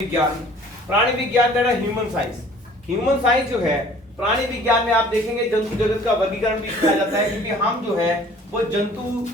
विज्ञान, प्राणी विज्ञान का ह्यूमन साइंस। ह्यूमन साइंस जो है प्राणी विज्ञान में आप देखेंगे जंतु जगत का वर्गीकरण भी किया जाता है, क्योंकि हम जो है वो जंतु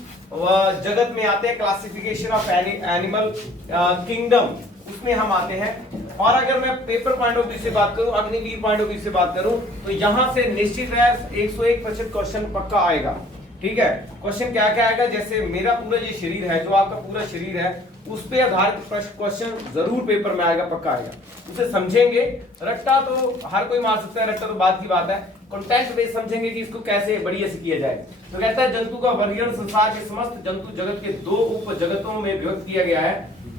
जगत में आते हैं। क्लासिफिकेशन ऑफ एनिमल किंगडम उसमें हम आते हैं। और अगर मैं पेपर पॉइंट ऑफ व्यू से बात करूं, अग्निवीर पॉइंट ऑफ व्यू से बात करूं, तो यहां से निश्चित है 101% क्वेश्चन पक्का आएगा। ठीक है, क्वेश्चन क्या क्या आएगा, जैसे मेरा पूरा ये शरीर है, जो आपका पूरा शरीर है, उस पे आधारित क्वेश्चन जरूर पेपर में आएगा, पक्का आएगा। उसे समझेंगे। रट्टा तो हर कोई मार सकता है, रट्टा तो बात की बात है। कंटेंट बेस समझेंगे कि इसको कैसे बढ़िया से किया जाए। तो कहता है जंतु का वर्गीकरण संसार के समस्त जंतु जगत के दो उप जगतों में विभक्त किया गया है,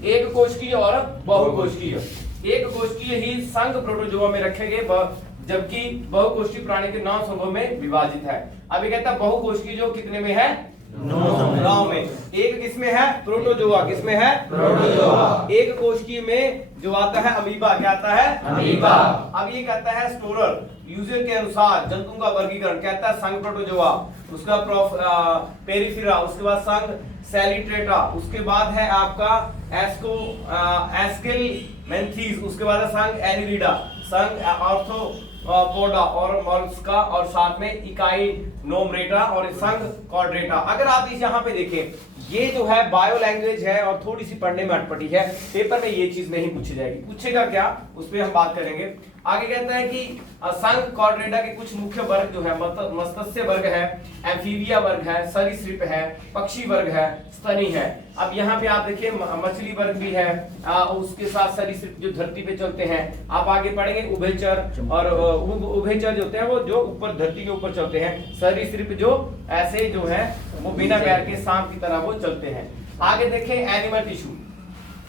एक कोशिकीय और बहुकोशिकीय। एक कोशिकीय ही संघ प्रोटोजोआ में रखे गए, जबकि बहुकोशिकीय प्राणी के 9 संघों में विभाजित है। अभी कहता है बहुकोशिकीय जो कितने में है, 9 में। एक किसमें है, प्रोटोजोआ। किसमें है, प्रोटोजोआ। एक कोशिकीय में जो आता है अमीबा, क्या आता है, अमीबा। अब ये कहता है स्टोरर यूजर के अनुसार जंतुओं का वर्गीकरण, कहता है संघ प्रोटोजोआ, उसका पेरिफेरा, उसके बाद संघ सेलिट्रेटा, उसके बाद है आपका एस्केलमेंथीज, उसके बाद है संघ एनिलिडा, संघ आर्थ्रोपोडा और मोलस्का, और साथ में इकाई नोमरेटा और संघ कॉर्डेटा। अगर आप इस यहाँ पे देखें, ये जो है बायो लैंग्वेज है और थोड़ी सी पढ़ने में अटपटी है, पेपर में ये चीज नहीं पूछी जाएगी। पूछेगा क्या, उस पर हम बात करेंगे। आगे कहता है कि संघ कॉर्डेटा के कुछ मुख्य वर्ग जो है, मत्स्य वर्ग है, एम्फीबिया वर्ग है, सरीसृप है, पक्षी वर्ग है, स्तनी है। अब यहाँ पे आप देखिए मछली वर्ग भी है, उसके साथ सरीसृप जो धरती पे चलते हैं। आप आगे पढ़ेंगे उभयचर, और उभयचर जो होते हैं वो जो ऊपर धरती के ऊपर चलते हैं। सरीसृप जो ऐसे जो है वो बिना पैर के सांप की तरह वो चलते हैं। आगे देखें एनिमल टिश्यू।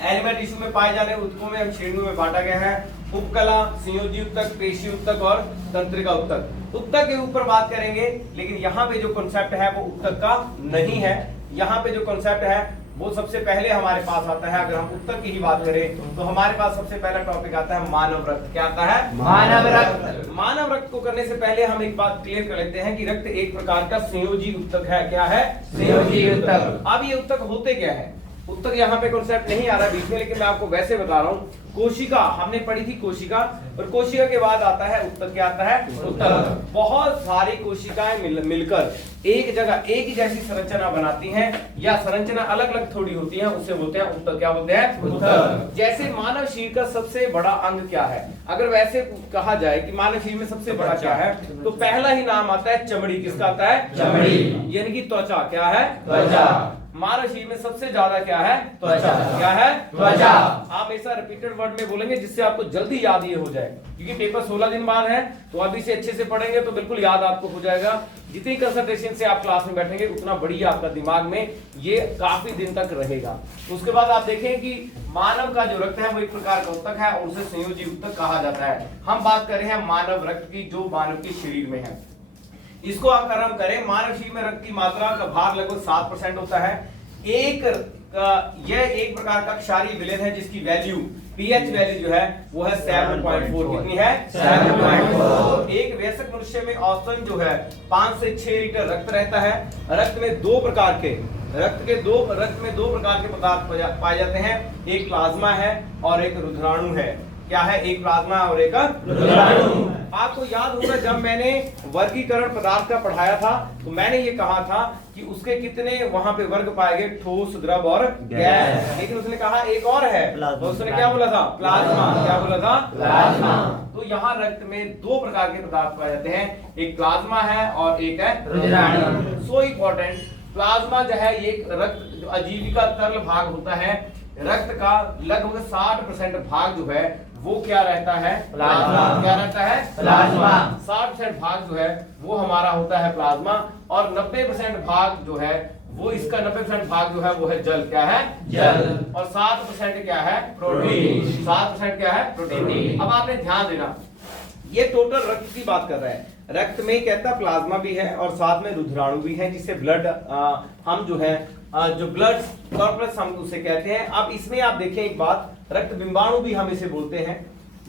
एनिमल टिश्यू में पाए जाने ऊतकों में श्रेणियों में बांटा गया है, उपकला, संयोजी ऊतक, पेशी ऊतक और तंत्रिका ऊतक। ऊतक के ऊपर बात करेंगे, लेकिन यहाँ पे जो कॉन्सेप्ट है वो ऊतक का नहीं है। यहाँ पे जो कॉन्सेप्ट है वो सबसे पहले हमारे पास आता है। अगर हम ऊतक की ही बात करें तो हमारे पास सबसे पहला टॉपिक आता है मानव रक्त। क्या आता है, मानव रक्त। मानव रक्त को करने से पहले हम एक बात क्लियर कर लेते हैं कि रक्त एक प्रकार का संयोजी ऊतक है। क्या है, संयोजी ऊतक। अब ये ऊतक होते क्या है, ऊतक यहाँ पे कॉन्सेप्ट नहीं आ रहा बीच में, लेकिन मैं आपको वैसे बता रहा हूँ। कोशिका हमने पढ़ी थी, कोशिका, और कोशिका के बाद आता है ऊतक। क्या आता है, ऊतक। बहुत सारी कोशिकाएं मिलकर एक जगह एक ही जैसी संरचना बनाती हैं, या संरचना अलग अलग थोड़ी होती है, उसे बोलते हैं ऊतक। क्या बोलते हैं, ऊतक। जैसे मानव शरीर का सबसे बड़ा अंग क्या है, अगर वैसे कहा जाए कि मानव शरीर में सबसे बड़ा क्या है, तो पहला ही नाम आता है चमड़ी। किसका आता है, चमड़ी, यानी कि त्वचा। क्या है, त्वचा। मानव शरीर में सबसे ज्यादा क्या है, त्वचा। क्या है, त्वचा। आप ऐसा रिपीटेड वर्ड में बोलेंगे जिससे आपको जल्दी याद ये हो जाए, क्योंकि पेपर 16 दिन बाद है, तो अभी से अच्छे से पढ़ेंगे तो बिल्कुल याद आपको हो जाएगा। जितनी कंसंट्रेशन से आप क्लास में बैठेंगे उतना बढ़िया आपका दिमाग में ये काफी दिन तक रहेगा। उसके बाद आप देखें कि मानव का जो रक्त है वो एक प्रकार का ऊतक है और उसे संयोजी ऊतक कहा जाता है। हम बात कर रहे हैं मानव रक्त की, जो मानव के शरीर में है। इसको अगर हम करें, मानव शरीर में रक्त की मात्रा का भाग लगभग 7% होता है। यह एक प्रकार का क्षारीय विलयन है जिसकी वैल्यू, पीएच वैल्यू जो है वो है 7.4। कितनी है, 7.4। एक वयस्क मनुष्य में औसतन जो है 5 से 6 लीटर रक्त रहता है। रक्त में दो प्रकार के पदार्थ पाए जाते हैं, एक प्लाज्मा है और एक रुधिराणु है। क्या है, एक प्लाज्मा और एक रुधिराणु। आपको याद होगा जब मैंने वर्गीकरण पदार्थ का पढ़ाया था तो मैंने ये कहा था कि उसके कितने वहां पे वर्ग पाए गए, ठोस, द्रव और गैस। लेकिन उसने कहा एक और है, तो उसने क्या बोला था, प्लाज्मा। क्या बोला था, प्लाज्मा। तो यहाँ रक्त में दो प्रकार के पदार्थ पाए जाते हैं, एक प्लाज्मा है और एक है रुधिराणु। सो इम्पोर्टेंट, प्लाज्मा जो है ये रक्त जो आजीविका तरल भाग होता है, रक्त का लगभग 60% भाग जो है वो क्या रहता है, प्लाज्मा। क्या रहता है, प्लाज्मा। 60% भाग जो है वो हमारा होता है प्लाज्मा, और 90% भाग जो है वो इसका 90% भाग जो है वो है जल। क्या है, जल। और 7% क्या है, प्रोटीन। 7% क्या है, प्रोटीन। अब आपने ध्यान देना, ये टोटल रक्त की बात कर रहे हैं। रक्त में कहता प्लाज्मा भी है और साथ में रुधिराणु भी है, जिसे ब्लड हम जो है जो ब्लड कॉर्पस हम उसे कहते हैं। अब इसमें आप देखें एक बात, रक्त बिंबाणु भी हम इसे बोलते हैं।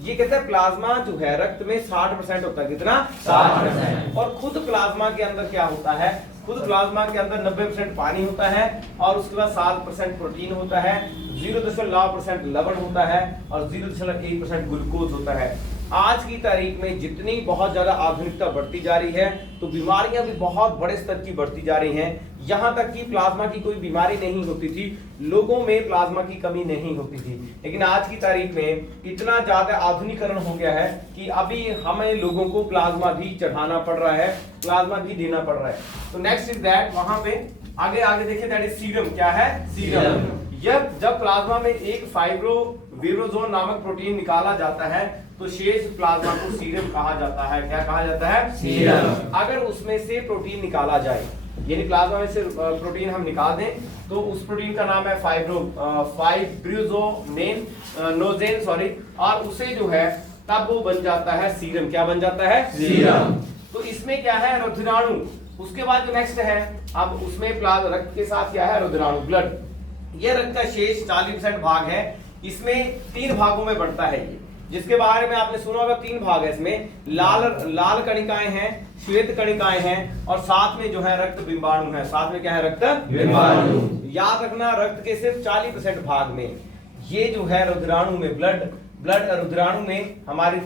ये कहते हैं प्लाज्मा जो है रक्त में 60% होता है, कितना 60%। और खुद प्लाज्मा के अंदर क्या होता है, खुद प्लाज्मा के अंदर 90% पानी होता है और उसके बाद 7% प्रोटीन होता है, 0.9% लवण होता है और 0.1% ग्लूकोज होता है। आज की तारीख में जितनी बहुत ज्यादा आधुनिकता बढ़ती जा रही है तो बीमारियां भी बहुत बड़े स्तर की बढ़ती जा रही हैं। यहाँ तक कि प्लाज्मा की कोई बीमारी नहीं होती थी, लोगों में प्लाज्मा की कमी नहीं होती थी, लेकिन आज की तारीख में इतना ज्यादा आधुनिकीकरण हो गया है कि अभी हमें लोगों को प्लाज्मा भी चढ़ाना पड़ रहा है, प्लाज्मा भी देना पड़ रहा है। तो नेक्स्ट इज दैट, वहां पे आगे देखिए दैट इज सीरम। क्या है? सीरम। जब प्लाज्मा में एक फाइब्रोविरोजोन नामक प्रोटीन निकाला जाता है तो शेष प्लाज्मा को सीरम कहा जाता है। क्या कहा जाता है? सीरम। अगर उसमें से प्रोटीन निकाला जाए, यानी प्लाज्मा में से प्रोटीन हम निकाल दें, तो उस प्रोटीन का नाम है फाइब्रिनोजेन सॉरी, और उसे जो है तब वो बन जाता है सीरम। क्या बन जाता है? सीरम। तो इसमें क्या है? रुधिराणु। उसके बाद जो नेक्स्ट है, अब उसमें रक्त के साथ क्या है? रुधिराणु, ब्लड। ये रक्त का शेष 40% भाग है, इसमें 3 भागों में बढ़ता है ये, जिसके बारे में आपने सुना होगा। 3 भाग है इसमें, लाल कणिकाएं हैं, श्वेत कणिकाएं हैं और साथ में जो है रक्त बिंबाणु है। साथ में क्या है? रक्त बिंबाणु। याद रखना, रक्त के सिर्फ 40% भाग में ये जो है रुधिराणु में, ब्लड रुधिराणु में हमारे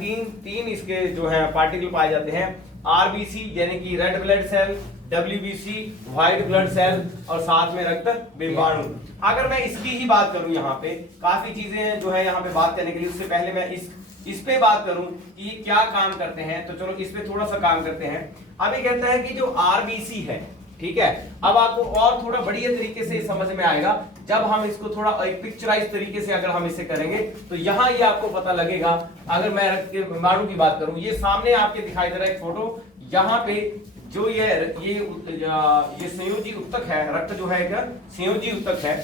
तीन इसके जो है पार्टिकल पाए जाते हैं। आरबीसी यानी कि red blood cell, WBC white blood cell और साथ में रक्त बिंबाणु। अगर मैं इसकी ही बात करूं, यहाँ पे काफी चीजें हैं जो है यहाँ पे बात करने के लिए, उससे पहले मैं इस पे बात करूं कि ये क्या काम करते हैं, तो चलो इस पे थोड़ा सा काम करते हैं। अभी कहता है कि जो आरबीसी है, ठीक है, अब आपको और थोड़ा बढ़िया तरीके से समझ में आएगा जब हम इसको थोड़ा एक पिक्चराइज तरीके से अगर हम इसे करेंगे तो यहाँ ये आपको पता लगेगा। अगर मैं रक्त के बिंबाणु की बात करूं, ये सामने आपके दिखाई दे रहा है एक फोटो, यहाँ पे जो ये संयोजी उत्तक है, रक्त जो है एक संयोजी उत्तक है,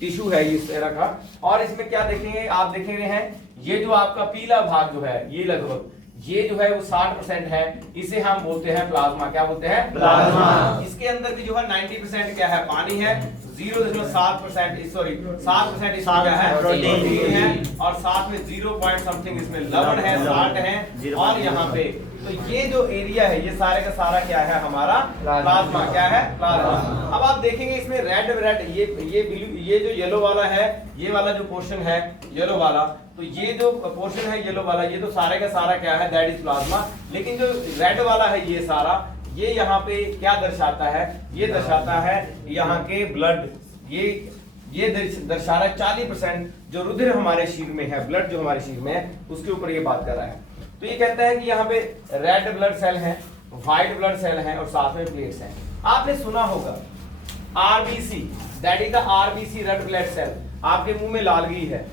टिश्यू है इस तरह का। और इसमें क्या देखेंगे आप? देखेंगे हैं ये जो आपका पीला भाग जो है, ये लगभग ये जो है वो 60% है, इसे हम बोलते हैं प्लाज्मा। क्या बोलते हैं? प्लाज्मा। इसके अंदर भी जो है 90% क्या है? पानी है, 0.7% सॉरी 7% इसमें क्या है? प्रोटीन है और साथ में 0 पॉइंट समथिंग इसमें लवण है, साल्ट है। और यहाँ पे तो ये जो एरिया है ये सारे का सारा क्या है? हमारा प्लाज्मा। क्या है? प्लाज्मा। अब आप देखेंगे इसमें रेड ये जो येलो वाला है, ये वाला जो पोर्शन है येलो वाला, तो ये जो पोर्शन है येलो वाला, ये तो सारे का सारा क्या है? That is plasma. लेकिन जो रेड वाला है ये सारा, ये यहाँ पे क्या दर्शाता है? ये दर्शाता है यहाँ के ब्लड, ये दर्शा रहा है 40% जो रुधिर हमारे शरीर में है, ब्लड जो हमारे शरीर में है उसके ऊपर ये बात कर रहा है। तो ये कहता है कि यहाँ पे रेड ब्लड सेल है, व्हाइट ब्लड सेल है और साथ में प्लेट्स हैं। आपने सुना होगा RBC, that is the RBC red blood cell. आपके मुंह में लालगी है,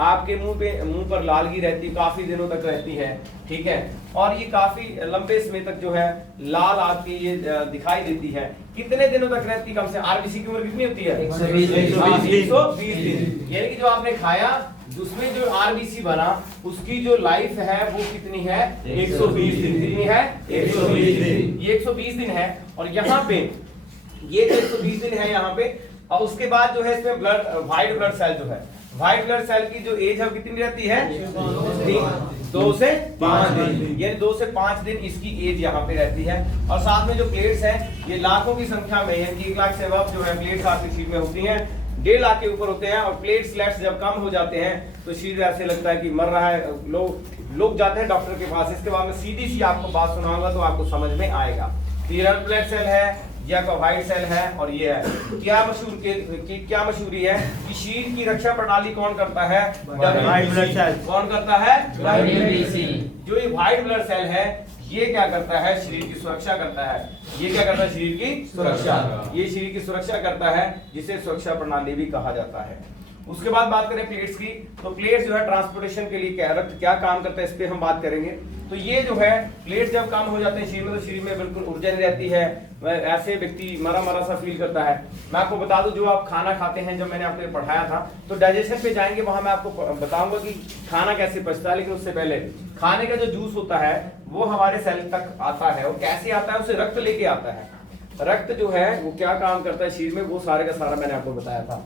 आपके मुंह पर लालगी रहती है, काफी दिनों तक रहती है, ठीक है, और ये काफी लंबे समय तक जो है लाल आपकी ये दिखाई देती है। कितने दिनों तक रहती है? कम से आरबीसी की उम्र कितनी होती है? 120 दिन। यानी कि जो आपने खाया उसमें जो आरबीसी बना उसकी जो लाइफ है वो कितनी है? 120 दिन। कितनी है? 120 दिन। ये 120 दिन है और यहाँ पे ये 120 दिन है यहाँ पे। और उसके बाद जो है इसमें व्हाइट ब्लड सेल जो है, व्हाइट ब्लड सेल की जो एज है कितनी रहती है? 2 से 5 दिन। यानी 2 से 5 दिन इसकी एज यहाँ पे रहती है। और साथ में जो प्लेट्स हैं ये लाखों की संख्या में है, 1 लाख से अब जो है प्लेट्स आपके शरीर में होती हैं, 1.5 लाख के ऊपर होते हैं। और प्लेट्स जब कम हो जाते हैं तो शरीर ऐसे लगता है कि मर रहा है, लोग जाते हैं डॉक्टर के पास। इसके बाद में सीधी सी आपको बात सुनाऊंगा तो आपको समझ में आएगा। रेड ब्लड सेल है, यह का व्हाइट सेल है और ये है। क्या मशहूरी है कि शरीर की रक्षा प्रणाली कौन करता है? White blood cell. कौन करता है? डब्ल्यूबीसी। जो ये व्हाइट ब्लड सेल है ये क्या करता है? शरीर की सुरक्षा करता है। ये क्या करता है? शरीर की सुरक्षा। ये शरीर की सुरक्षा करता है, जिसे सुरक्षा प्रणाली भी कहा जाता है। उसके बाद बात करें प्लेट्स की, तो प्लेट्स जो है ट्रांसपोर्टेशन के लिए रक्त क्या काम करता है इस पे हम बात करेंगे। तो ये जो है प्लेट्स जब कम हो जाते हैं शरीर में तो शरीर में बिल्कुल ऊर्जा नहीं रहती है, ऐसे व्यक्ति मरा सा फील करता है। मैं आपको बता दूं, जो आप खाना खाते हैं, जब मैंने आपको पढ़ाया था तो डाइजेशन पे जाएंगे, वहां मैं आपको बताऊंगा कि खाना कैसे पचता है। लेकिन उससे पहले खाने का जो जूस होता है वो हमारे सेल तक आता है। और कैसे आता है? उसे रक्त लेके आता है। रक्त जो है वो क्या काम करता है शरीर में, वो सारे का सारा मैंने आपको बताया था।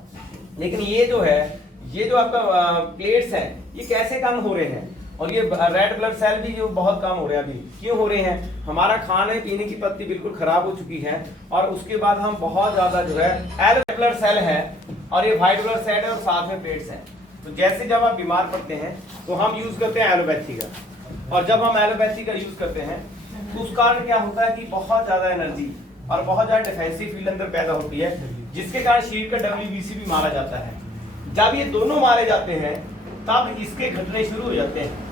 लेकिन ये जो है, ये जो आपका प्लेट्स हैं ये कैसे कम हो रहे हैं और ये रेड ब्लड सेल भी जो बहुत कम हो रहे हैं अभी। क्यों हो रहे हैं? हमारा खाने पीने की पत्ती बिल्कुल खराब हो चुकी है और उसके बाद हम बहुत ज्यादा जो है येलो ब्लड सेल है और ये व्हाइट ब्लड सेल है और साथ में प्लेट्स हैं। तो जैसे जब आप बीमार पड़ते हैं तो हम यूज करते हैं एलोपैथी का, और जब हम एलोपैथी का यूज करते हैं तो उस कारण क्या होता है कि बहुत ज्यादा एनर्जी और बहुत ज्यादा डिफेंसिव फील्ड अंदर पैदा होती है, जिसके कारण शरीर का WBC भी मारा जाता है। जब ये दोनों मारे जाते हैं तब इसके घटने शुरू हो जाते हैं,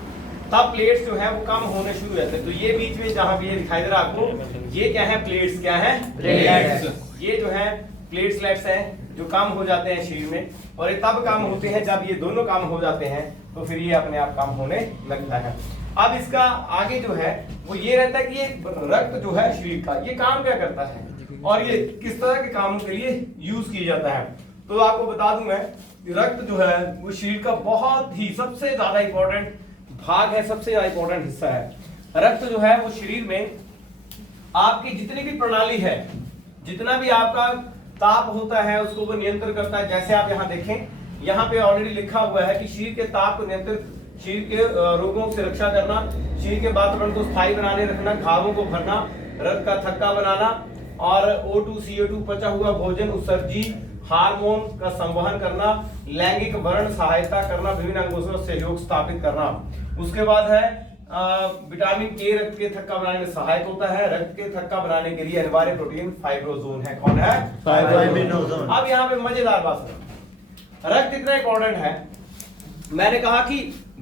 तब प्लेट्स जो है वो कम होने शुरू हो जाते हैं। तो ये बीच में जहां भी ये दिखाई दे रहा है आपको, ये क्या है? प्लेट्स। क्या है? प्लेट्स। ये जो है प्लेटलेट्स हैं जो कम हो जाते हैं शरीर में, और ये तब कम होते हैं जब ये दोनों कम हो जाते हैं, तो फिर ये अपने आप कम होने लगता है। अब इसका आगे जो है वो ये रहता है कि ये रक्त जो है शरीर का ये काम क्या करता है और ये किस तरह के कामों के लिए यूज किया जाता है। तो आपको बता दूं मैं, रक्त जो है वो शरीर का बहुत ही सबसे ज्यादा इंपॉर्टेंट भाग है, सबसे ज्यादा इंपॉर्टेंट हिस्सा है। रक्त जो है वो शरीर में आपकी जितनी भी प्रणाली है, जितना भी आपका ताप होता है उसको वो नियंत्रण करता है। जैसे आप यहाँ देखें, यहाँ पे ऑलरेडी लिखा हुआ है कि शरीर के ताप को नियंत्रित, शरीर के रोगों से रक्षा करना, शरीर के वातावरण को स्थायी बनाने रखना, घावों को भरना, रक्त का थक्का बनाना, और O2 CO2 पचा हुआ भोजन उत्सर्जी हार्मोन का संवहन करना, लैंगिक वर्ण सहायता करना, विभिन्न अंगों से सहयोग स्थापित करना। उसके बाद है विटामिन के रक्त के थक्का बनाने में सहायक होता है। रक्त के थक्का बनाने के लिए अनिवार्य प्रोटीन फाइब्रोजोन है। कौन है? फाइब्रोजोन। अब यहाँ पे मजेदार बात है, रक्त इतना इंपॉर्टेंट है, मैंने कहा कि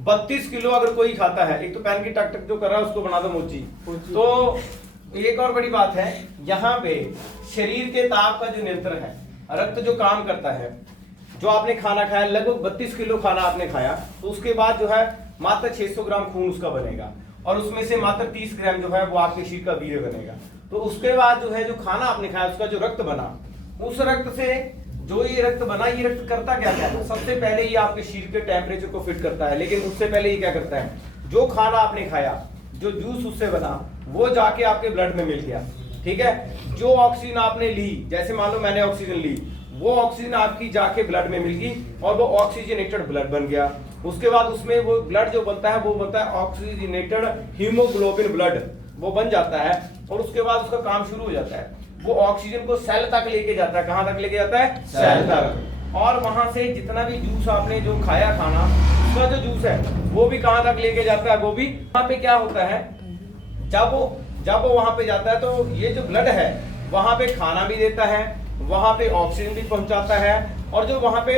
32 किलो अगर कोई खाता है, एक तो पैन की टक टक जो कर रहा है उसको बना दो मोची। तो एक और बड़ी बात है, यहाँ पे शरीर के ताप का जो नियंत्रण है, रक्त जो काम करता है, जो आपने खाना खाया लगभग 32 किलो खाना आपने खाया, तो उसके बाद जो है मात्र 600 ग्राम खून उसका बनेगा, और उसमें से मात्र 30 ग्राम जो है वो आपके शरीर का वीर्य बनेगा। तो उसके बाद जो है जो खाना आपने खाया उसका जो रक्त बना, उस रक्त से जो ये रक्त बना, ये रक्त करता क्या है? सबसे पहले ये आपके शरीर के टेम्परेचर को फिट करता है, लेकिन उससे पहले ये क्या करता है, जो खाना आपने खाया, जो जूस उससे बना, वो जाके आपके ब्लड में मिल गया। ठीक है, जो ऑक्सीजन आपने ली, जैसे मान लो मैंने ऑक्सीजन ली, वो ऑक्सीजन आपकी जाके ब्लड में मिल गई और वो ऑक्सीजनेटेड ब्लड बन गया। उसके बाद उसमें वो ब्लड जो बनता है वो बनता है ऑक्सीजनेटेड हीमोग्लोबिन ब्लड, वो बन जाता है, और उसके बाद उसका काम शुरू हो जाता है। वो ऑक्सीजन को सेल तक लेके जाता है। कहां तक लेके जाता है? सेल तक। और वहां से जितना भी जूस आपने जो खाया खाना, उसका जो जूस है वो भी कहां तक लेके जाता है? वो भी वहां पे क्या होता है, जब वो वहां पे जाता है तो ये जो ब्लड है वहां पे खाना भी देता है, वहां पे ऑक्सीजन भी पहुंचाता है, और जो वहां पे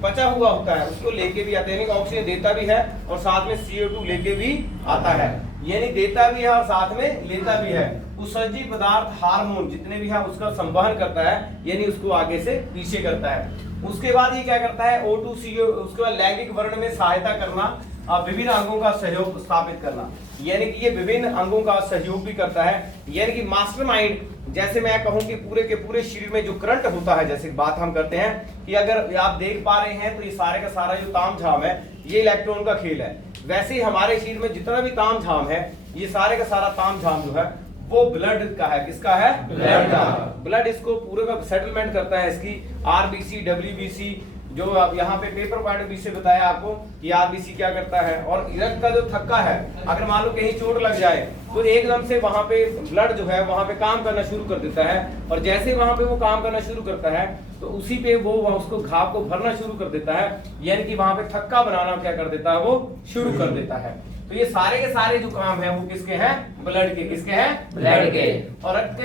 बचा हुआ होता है उसको लेके भी आता है, यानी ऑक्सीजन देता भी है और साथ में CO2 लेके भी आता है, यानी देता भी है और साथ में लेता भी है। उत्सर्जी पदार्थ हार्मोन जितने भी है उसका संवहन करता है, यानी उसको आगे से पीछे करता है। उसके बाद ये क्या करता है? O2 CO, उसके बाद लैंगिक वर्ण में सहायता करना, विभिन्न अंगों का सहयोग स्थापित करना, यानी कि ये विभिन्न अंगों का सहयोग भी करता है। यानी कि मास्टरमाइंड, जैसे मैं कहूं कि पूरे के पूरे शरीर में जो करंट होता है, जैसे बात हम करते हैं कि अगर आप देख पा रहे हैं तो ये सारे का सारा जो तामझाम है ये इलेक्ट्रॉन का खेल है, वैसे ही हमारे शरीर में जितना भी तामझाम है, ये सारे का सारा तामझाम जो है वो ब्लड का है। किसका है? ब्लड का। ब्लड इसको पूरे का सेटलमेंट करता है, इसकी RBC WBC, जो आप यहाँ पे पेपर पॉइंट भी से बताया आपको कि RBC क्या करता है। और रक्त का जो थक्का है, अगर मान लो कहीं चोट लग जाए तो एकदम से वहां पे ब्लड जो है वहां पे काम करना शुरू कर देता है, और जैसे वहां पे वो काम करना शुरू करता है तो उसी पे वो उसको घाव को भरना शुरू कर देता है, यानी कि वहां पे थक्का बनाना क्या कर देता है, वो शुरू कर देता है। तो ये सारे के सारे जो काम है वो किसके हैं? ब्लड के। किसके हैं? ब्लड के। और रक्त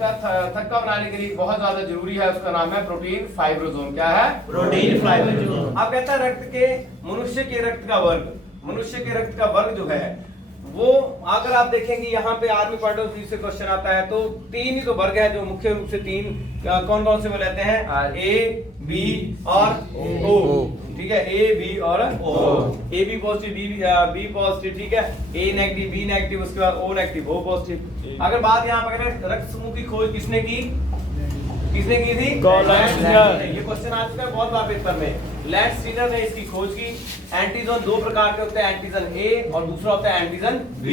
का थक्का बनाने के लिए बहुत ज्यादा जरूरी है, उसका नाम है प्रोटीन फाइब्रोजोन। क्या है? प्रोटीन फाइब्रोजोन। अब कहता है रक्त के, मनुष्य के रक्त का वर्ग, मनुष्य के रक्त का वर्ग जो है वो, अगर आप देखेंगे यहाँ पे आर्मी पॉइंट ऑफ व्यू से क्वेश्चन आता है तो 3 ही तो वर्ग है, जो मुख्य रूप से 3 कौन कौन से वो लेते हैं? A, B और O। ठीक है, A, B और O। A B positive, B positive, ठीक है, A नेगेटिव, B नेगेटिव, उसके बाद O नेगेटिव, O पॉजिटिव। अगर बात यहाँ पर करें, रक्त समूह की खोज किसने की? किसने की थी? ये क्वेश्चन आ चुका है बहुत बार पेपर में। लैंड स्टीनर ने इसकी खोज की। एंटीजन 2 प्रकार के होते हैं, एंटीजन A और दूसरा होता है एंटीजन B।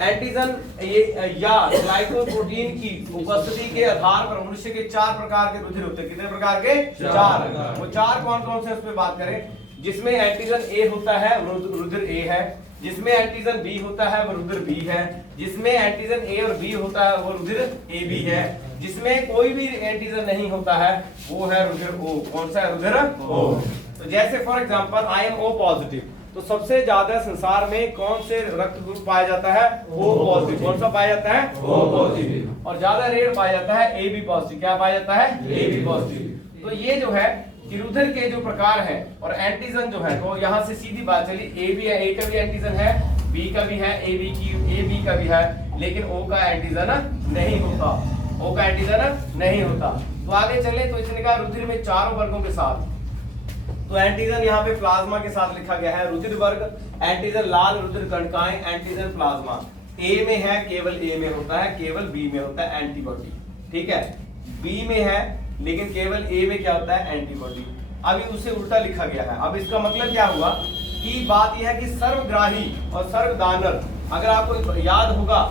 एंटीजन ये या ग्लाइकोप्रोटीन की उपस्थिति के आधार पर मनुष्य के 4 प्रकार के रुधिर होते हैं। कितने प्रकार के? 4। वो 4 कौन कौन से उस पे बात करें, जिसमें एंटीजन A होता है, रुधिर A है। जिसमें एंटीजन बी होता है वो रुधिर बी है, जिसमें एंटीजन ए और बी होता है वो रुधिर ए बी है, जिसमें कोई भी एंटीजन नहीं होता है वो है रुधिर ओ। कौन सा है? रुधिर ओ। तो जैसे for example I am O positive, तो सबसे ज्यादा संसार में कौन से रक्त ग्रुप पाया जाता है? O positive. कौन सा पाया जाता है? O positive. और ज्यादा रेयर पाया जाता है ए बी पॉजिटिव। क्या पाया जाता है? A B positive. तो ये जो है कि रुधिर के जो प्रकार है और एंटीजन जो है, तो यहाँ से सीधी बात चली, ए भी है, ए का भी एंटीजन है, बी का भी है, ए बी का भी है, लेकिन ओ का एंटीजन नहीं होता। ओ का एंटीजन नहीं होता। तो आगे चले तो इसने कहा रुधिर में चारों वर्गों के साथ, तो एंटीजन यहाँ पे प्लाज्मा के साथ लिखा गया है। रुधिर वर्ग, एंटीजन लाल रुधिर कणिकाएं, एंटीजन प्लाज्मा। ए में है, केवल ए में होता है, केवल बी में होता है एंटीबॉडी। ठीक है, बी में है लेकिन केवल ए में क्या होता है? एंटीबॉडी। अभी उसे उल्टा लिखा गया है। अब इसका मतलब क्या हुआ कि बात यह है कि सर्वग्राही और सर्वदानर, अगर आपको याद होगा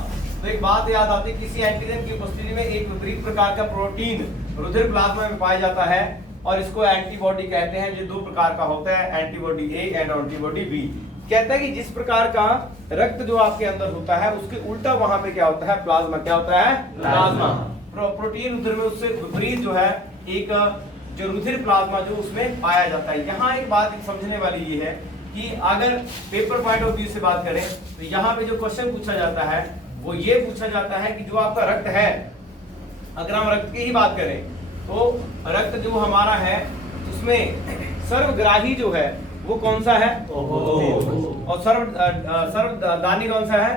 तो एक बात याद आती है, किसी एंटीजन की उपस्थिति में एक विपरीत प्रकार का प्रोटीन रुधिर प्लाज्मा में पाया जाता है और इसको एंटीबॉडी कहते हैं। जो दो प्रकार का होता है, antibody A and antibody B. कहता है कि जिस प्रकार का रक्त जो आपके अंदर होता है उसके उल्टा वहां पे क्या होता है? प्लाज्मा। क्या होता है? प्लाज्मा। प्रोटीन रुधिर में उससे विपरीत जो है एक जो रुधिर प्लाज्मा जो उसमें पाया जाता है। यहाँ एक बात समझने वाली ये है कि अगर पेपर पॉइंट ऑफ व्यू से बात करें तो यहाँ पे जो क्वेश्चन पूछा जाता है वो ये पूछा जाता है कि जो आपका रक्त है, अगर हम रक्त की ही बात करें तो रक्त जो हमारा है उसमें सर्वग्राही जो है वो कौन सा है? और सर्वदानी कौन सा है?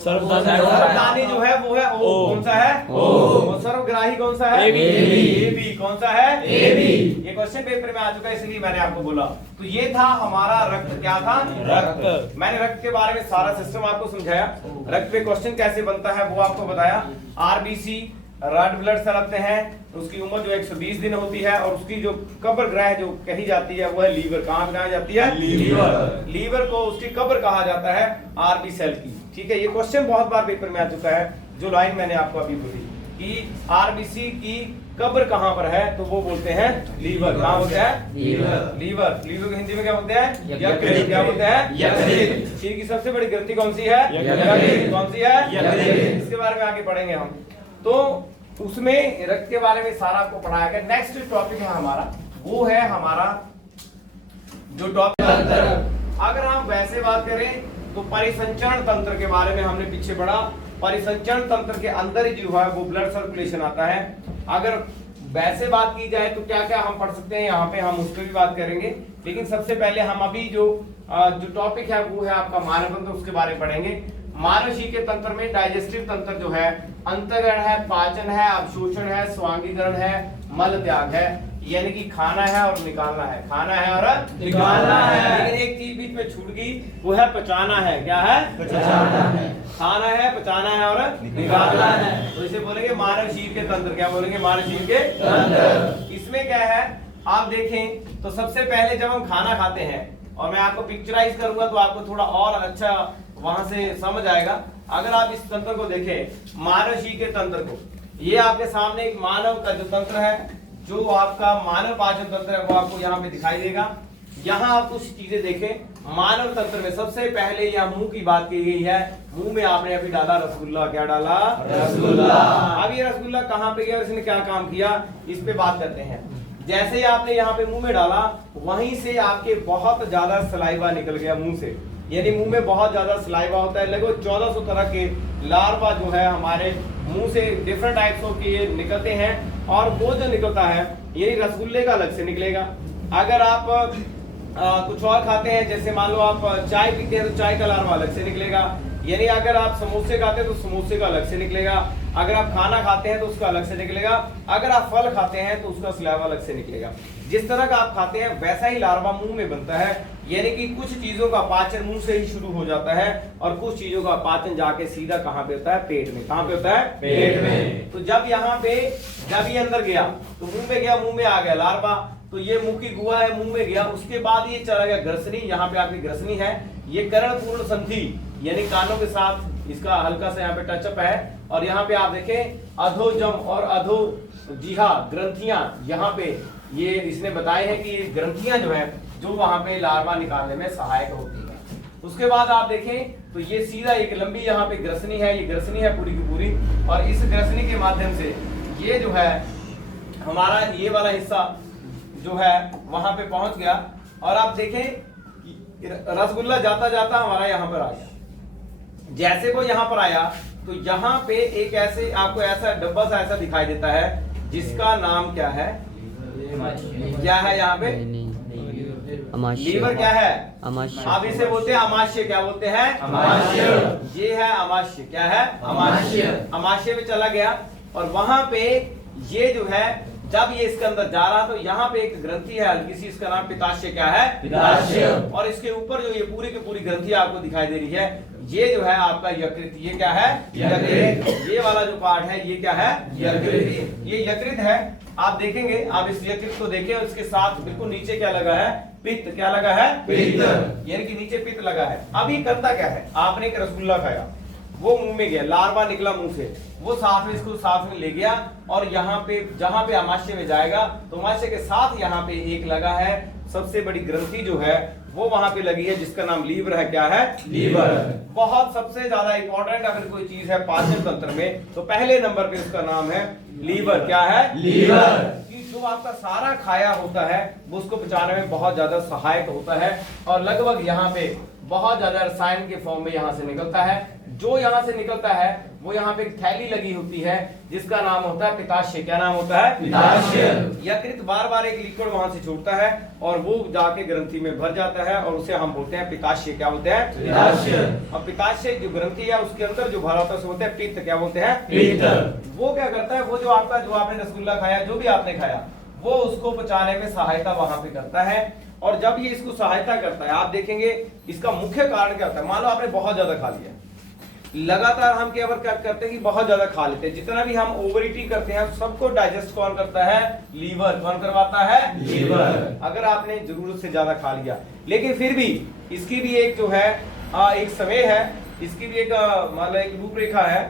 सर्वदानी जो है वो है ओ। कौन सा है? ओ। और सर्वग्राही कौन सा है? A B. कौन सा है? A B. ये क्वेश्चन पेपर में आ चुका है इसलिए मैंने आपको बोला। तो ये था हमारा रक्त। क्या था? रक्त। मैंने रक्त के बारे में सारा सिस्टम आपको समझाया, रक्त पे क्वेश्चन कैसे बनता है वो आपको बताया। आरबीसी रेड ब्लड सेल रखते हैं, उसकी उम्र जो 120 दिन होती है और उसकी जो कब्र ग्रह जो कही जाती है वो है लीवर। कहाँ कहा जाती है? लीवर। लीवर को उसकी कब्र कहा जाता है आरबी सेल की। ठीक है, ये क्वेश्चन बहुत बार पेपर में आ चुका है। जो लाइन मैंने आपको अभी बोली कि आरबीसी की कब्र कहाँ पर है, तो वो बोलते हैं लीवर। कहाँ बोलते हैं? लीवर। लीवर। लीवर को हिंदी में क्या बोलते हैं? यकृत। क्या बोलते हैं? यकृत। शरीर की सबसे बड़ी ग्रंथि कौन सी है? यकृत। कौन सी है? यकृत। इसके बारे में आगे पढ़ेंगे हम। तो उसमें रक्त के बारे में सारा आपको पढ़ाया गया। नेक्स्ट टॉपिक है हमारा, वो है हमारा जो टॉपिक अगर हम वैसे बात करें तो परिसंचरण तंत्र के बारे में हमने पीछे पढ़ा। परिसंचरण तंत्र के अंदर ही जो है वो ब्लड सर्कुलेशन आता है। अगर वैसे बात की जाए तो क्या क्या हम पढ़ सकते हैं यहाँ पे, हम उस पर भी बात करेंगे। लेकिन सबसे पहले हम अभी जो टॉपिक है वो है आपका मानव तंत्र, उसके बारे में पढ़ेंगे। मानव शरीर के तंत्र में डाइजेस्टिव तंत्र जो है, अंतःकरण है, पाचन है, अवशोषण है, स्वांगीकरण है, मल त्याग है। यानी कि खाना है और निकालना है, खाना है और निकालना है। लेकिन एक चीज बीच में छूट गई, वो है पचाना है। क्या है? पचाना है। खाना है, पचाना है और निकालना है। तो इसे बोलेंगे मानव शरीर के तंत्र। क्या बोलेंगे? मानव शरीर के तंत्र। इसमें क्या है आप देखें तो सबसे पहले जब हम खाना खाते हैं, और मैं आपको पिक्चराइज करूंगा तो आपको थोड़ा और अच्छा वहां से समझ आएगा। अगर आप इस तंत्र को देखें, मानव शरीर के तंत्र को, ये आपके सामने एक मानव का जो तंत्र है, जो आपका मानव पाचन तंत्र है वो आपको यहाँ पे दिखाई देगा। यहाँ आप कुछ चीजें देखें। मानव तंत्र में सबसे पहले यहाँ मुंह की बात की गई है। मुंह में आपने अभी डाला रसगुल्ला। क्या डाला? रसगुल्ला। अब ये रसगुल्ला कहाँ पे गया और इसने क्या काम किया, इस पे बात करते हैं। जैसे ही आपने यहाँ पे मुंह में डाला, वहीं से आपके बहुत ज्यादा सलाइवा निकल गया मुंह से। यानी मुंह में बहुत ज्यादा सलाइवा होता है। लगभग 1400 तरह के लार्वा जो है हमारे मुंह से डिफरेंट टाइप्स के ये निकलते हैं। और वो जो निकलता है ये रसगुल्ले का अलग से निकलेगा। अगर आप कुछ और खाते हैं, जैसे मान लो आप चाय पीते हैं तो चाय का लार्वा अलग से निकलेगा। यानी अगर आप समोसे खाते हैं तो समोसे का अलग से निकलेगा। अगर आप खाना खाते हैं तो उसका अलग से निकलेगा। अगर आप फल खाते हैं तो उसका सलाइवा अलग से निकलेगा। जिस तरह का आप खाते हैं वैसा ही लार्वा मुंह में बनता है। यानी कि कुछ चीजों का पाचन मुंह से ही शुरू हो जाता है और कुछ चीजों का पाचन जाके सीधा कहाँ पे होता है? पेट में। कहाँ पे होता है? पेट में। तो जब यहाँ पे जब ये अंदर गया तो मुंह में गया, मुंह में आ गया लार्वा, तो ये मुंह की गुहा है, मुंह में गया। उसके बाद ये चला गया ग्रसनी। यहाँ पे आपकी ग्रसनी है, ये कर्णपूर्ण संधि यानी कानों के साथ इसका हल्का सा यहाँ पे टचअप है। और यहाँ पे आप देखें अधोजम और अधोजिहा ग्रंथियां, यहाँ पे ये इसने बताए हैं कि ये ग्रंथियां जो है जो वहां पे लार्वा निकालने में सहायक होती है। उसके बाद आप देखें तो ये सीधा एक लंबी यहाँ पे ग्रसनी है, ये ग्रसनी है पूरी की पूरी, और इस ग्रसनी के माध्यम से ये जो है हमारा ये वाला हिस्सा जो है वहां पे पहुंच गया। और आप देखें रसगुल्ला जाता जाता हमारा यहाँ पर आ गया। जैसे वो यहाँ पर आया तो यहाँ पे एक ऐसे आपको ऐसा डब्बा सा ऐसा दिखाई देता है जिसका नाम क्या है, क्या है यहाँ पे लीवर, क्या है अमाशय। आप इसे बोलते हैं अमाशय, क्या बोलते हैं अमाशय। ये है अमाशय, क्या है अमाशय। अमाशय में चला गया और वहां पे ये जो है जब ये इसके अंदर जा रहा तो यहाँ पे एक ग्रंथि है हल्की सी, इसका नाम पित्ताशय, क्या है पित्ताशय। और इसके ऊपर जो ये पूरी की पूरी ग्रंथि आपको दिखाई दे रही है ये जो है आपका यकृत, ये क्या है यकृत। ये वाला जो पार्ट है ये क्या है यकृत, ये यकृत है। आप देखेंगे, आप इस यकृत को देखें, उसके साथ बिल्कुल नीचे क्या लगा है पित्त, क्या लगा है पित्त, यानी कि नीचे पित्त लगा है। अब ये करता क्या है, आपने एक रसगुल्ला खाया, वो मुंह में गया, लार्वा निकला मुंह से, वो साथ में इसको साथ में ले गया और यहाँ पे जहां पे अमाशय में जाएगा तो अमाशय के साथ यहाँ पे एक लगा है सबसे बड़ी ग्रंथि जो है वो वहां पे लगी है जिसका नाम लीवर है, क्या है लीवर। बहुत सबसे ज्यादा इंपॉर्टेंट अगर कोई चीज है पाचन तंत्र में तो पहले नंबर पे उसका नाम है लीवर, क्या है लीवर। जो आपका सारा खाया होता है वो उसको पचाने में बहुत ज्यादा सहायक होता है और लगभग यहाँ पे बहुत ज्यादा रसायन के फॉर्म में यहाँ से निकलता है। जो यहाँ से निकलता है वो यहाँ पे एक थैली लगी होती है जिसका नाम होता है पित्ताशय, क्या नाम होता है पित्ताशय। यकृत बार बार एक लिक्विड वहां से छोड़ता है और वो जाके ग्रंथि में भर जाता है और उसे हम बोलते हैं पित्ताशय, क्या बोलते हैं पित्ताशय। और पित्ताशय जो ग्रंथि है उसके अंदर जो भरा होता है उसे बोलते हैं पित्त, क्या बोलते हैं पित्त। वो क्या करता है, वो जो आपका जो आपने रसगुल्ला खाया, जो भी आपने खाया, वो उसको पचाने में सहायता वहां पे करता है। और जब ये इसको सहायता करता है, आप देखेंगे इसका मुख्य कारण क्या होता है। मान लो आपने बहुत ज्यादा खा लिया, लगातार हम क्या करते हैं कि बहुत ज्यादा खा लेते हैं, जितना भी हम ओवर ईटिंग करते हैं सबको डाइजेस्ट कौन करता है, लीवर। कौन करवाता है, लीवर। अगर आपने जरूरत से ज्यादा खा लिया, लेकिन फिर भी इसकी भी एक जो है एक समय है, इसकी भी एक मान लो एक रूपरेखा है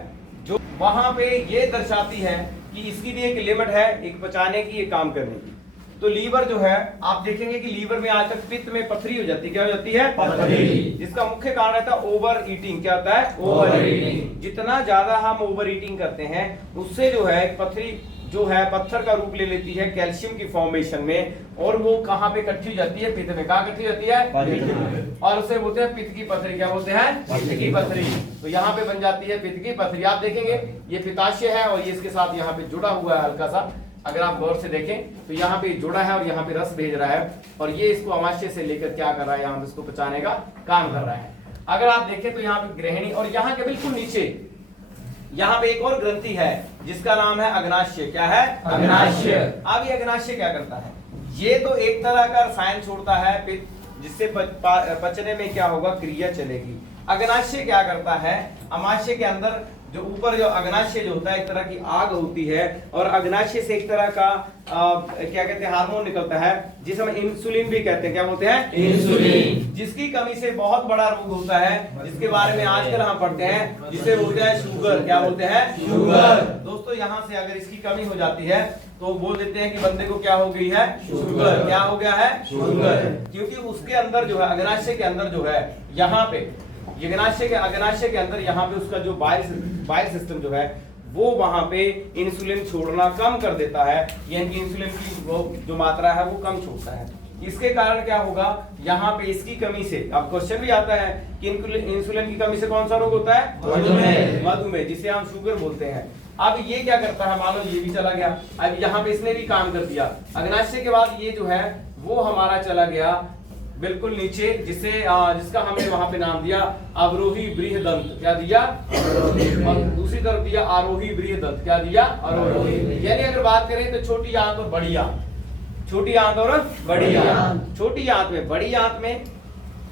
जो वहां पे ये दर्शाती है कि इसकी भी एक लिमिट है, एक पचाने की, एक काम करने की। तो लीवर जो है आप देखेंगे कि लीवर में आज तक पित्त में पथरी हो जाती है, क्या हो जाती है पथरी। जिसका मुख्य कारण रहता है ओवर ईटिंग, क्या होता है ओवर ईटिंग। जितना ज्यादा हम ओवर ईटिंग करते हैं उससे जो है पथरी जो है पत्थर का रूप ले लेती है कैल्शियम की फॉर्मेशन में, और वो कहाँ पे इकट्ठी हो जाती है, पित्त में। कहाँ इकट्ठी हो जाती है, और उसे बोलते हैं पित्त की पथरी, क्या बोलते हैं पित्त की पथरी। तो यहाँ पे बन जाती है पित्त की पथरी। आप देखेंगे ये पित्ताशय है और ये इसके साथ यहाँ पे जुड़ा हुआ है हल्का सा, अगर आप गौर से देखें तो यहाँ पे जुड़ा है और यहाँ पे रस भेज रहा है और ये इसको अमाशय से लेकर क्या कर रहा है, यहाँ पे इसको पचाने का काम कर रहा है। अगर आप देखें तो यहाँ पे गृहिणी, और यहाँ के बिल्कुल नीचे यहाँ पे एक और ग्रंथि है जिसका नाम है अग्नाशय, क्या है अग्नाशय। अब ये अग्नाशय क्या करता है, ये तो एक तरह का रसायन छोड़ता है जिससे पचने में क्या होगा, क्रिया चलेगी। अग्नाशय क्या करता है, अमाशय के अंदर जो ऊपर जो अग्नाशय जो होता है एक तरह की आग होती है और अग्नाशय से एक तरह का क्या कहते हैं हार्मोन निकलता है जिसे हम इंसुलिन भी कहते हैं, क्या बोलते हैं इंसुलिन। जिसकी कमी से बहुत बड़ा रोग होता है जिसके बारे में आजकल हम पढ़ते हैं, जिसे बोलते हैं शुगर, क्या बोलते हैं शुगर। दोस्तों यहाँ से अगर इसकी कमी हो जाती है तो बोल देते हैं कि बंदे को क्या हो गई है, शुगर। क्या हो गया है, शुगर। क्योंकि उसके अंदर जो है अग्नाशय के अंदर जो है यहाँ पे अग्नाशय के अंदर यहाँ पे उसका जो बाइल सिस्टम जो है वो वहां पे इंसुलिन छोड़ना कम कर देता है, यानी कि इंसुलिन की वो जो मात्रा है वो कम छोड़ता है। इसके कारण क्या होगा, यहाँ पे इसकी कमी से, अब क्वेश्चन भी आता है कि इंसुलिन की कमी से कौन सा रोग होता है, मधुमेह, जिसे हम शुगर बोलते हैं। अब ये क्या करता है, मान लो ये भी चला गया, अब यहाँ पे इसने भी काम कर दिया। अग्नाशय के बाद ये जो है वो हमारा चला गया बिल्कुल नीचे, जिसका हमने वहां पे नाम दिया अवरोही बृहदंत, क्या दिया और दूसरी तरफ दिया आरोही बृहदंत, क्या दिया आरोही। यानी अगर बात करें तो छोटी आंत और बड़ी आंत, छोटी आंत और बड़ी आंत। छोटी आंत में, बड़ी आंत में,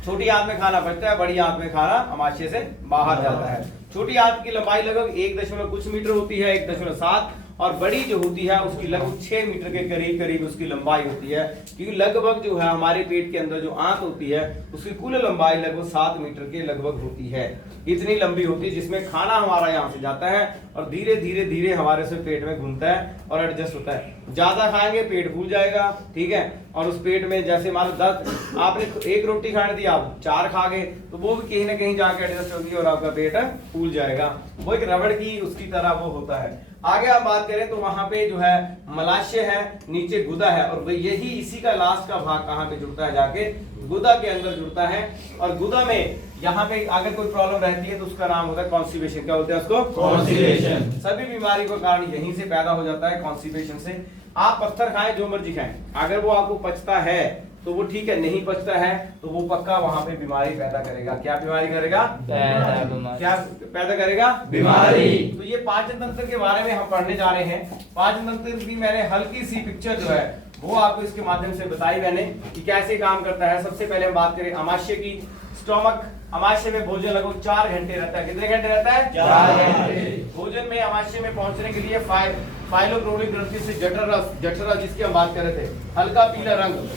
छोटी आंत में खाना बचता है, बड़ी आंत में खाना अमाशय से बाहर जाता है। छोटी आंत की लंबाई लगभग 1 कुछ मीटर होती है, 1.7, और बड़ी जो होती है उसकी लगभग 6 मीटर के करीब करीब उसकी लंबाई होती है। क्योंकि लगभग जो है हमारे पेट के अंदर जो आंत होती है उसकी कुल लंबाई लगभग 7 मीटर के लगभग होती है। इतनी लंबी होती है जिसमें खाना हमारा यहाँ से जाता है और धीरे धीरे धीरे हमारे से पेट में घूमता है और एडजस्ट होता है। ज्यादा खाएंगे पेट फूल जाएगा, ठीक है। और उस पेट में जैसे मान लो 10 आपने एक रोटी खाने दी, आप 4 खा गए तो वो भी कहीं ना कहीं जाके एडजस्ट होगी और आपका पेट फूल जाएगा। वो एक रबड़ की उसकी तरह वो होता है। आगे आप बात करें तो वहां पे जो है मलाशय है, नीचे गुदा है, और यही इसी का लास्ट का भाग कहाँ पे जुड़ता है, जाके गुदा के अंदर जुड़ता है। और गुदा में यहाँ पे अगर कोई प्रॉब्लम रहती है तो उसका नाम होता है कॉन्स्टिपेशन। क्या होता है उसको? कॉन्स्टिपेशन। सभी बीमारी का कारण यहीं से पैदा हो जाता है, कॉन्स्टिपेशन से। आप पत्थर खाएं, जो मर्जी खाएं, अगर वो आपको पचता है तो वो ठीक है, नहीं पचता है तो वो पक्का वहां पे बीमारी पैदा करेगा। क्या बीमारी करेगा? क्या पैदा करेगा? बीमारी। तो ये पाचन तंत्र के बारे में हम पढ़ने जा रहे हैं। पाचन तंत्र की मैंने हल्की सी पिक्चर जो है वो आपको इसके माध्यम से बताई मैंने कि कैसे काम करता है। सबसे पहले हम बात करें अमाशय की। स्टोमक, अमाशय में भोजन लगभग 4 घंटे रहता है। कितने घंटे रहता है? 4 घंटे। भोजन में अमाशय में पहुंचने के लिए फाइलोक्रोनिक ग्रंथि से जठर रस जिसकी हम बात कर रहे थे, हल्का पीला रंग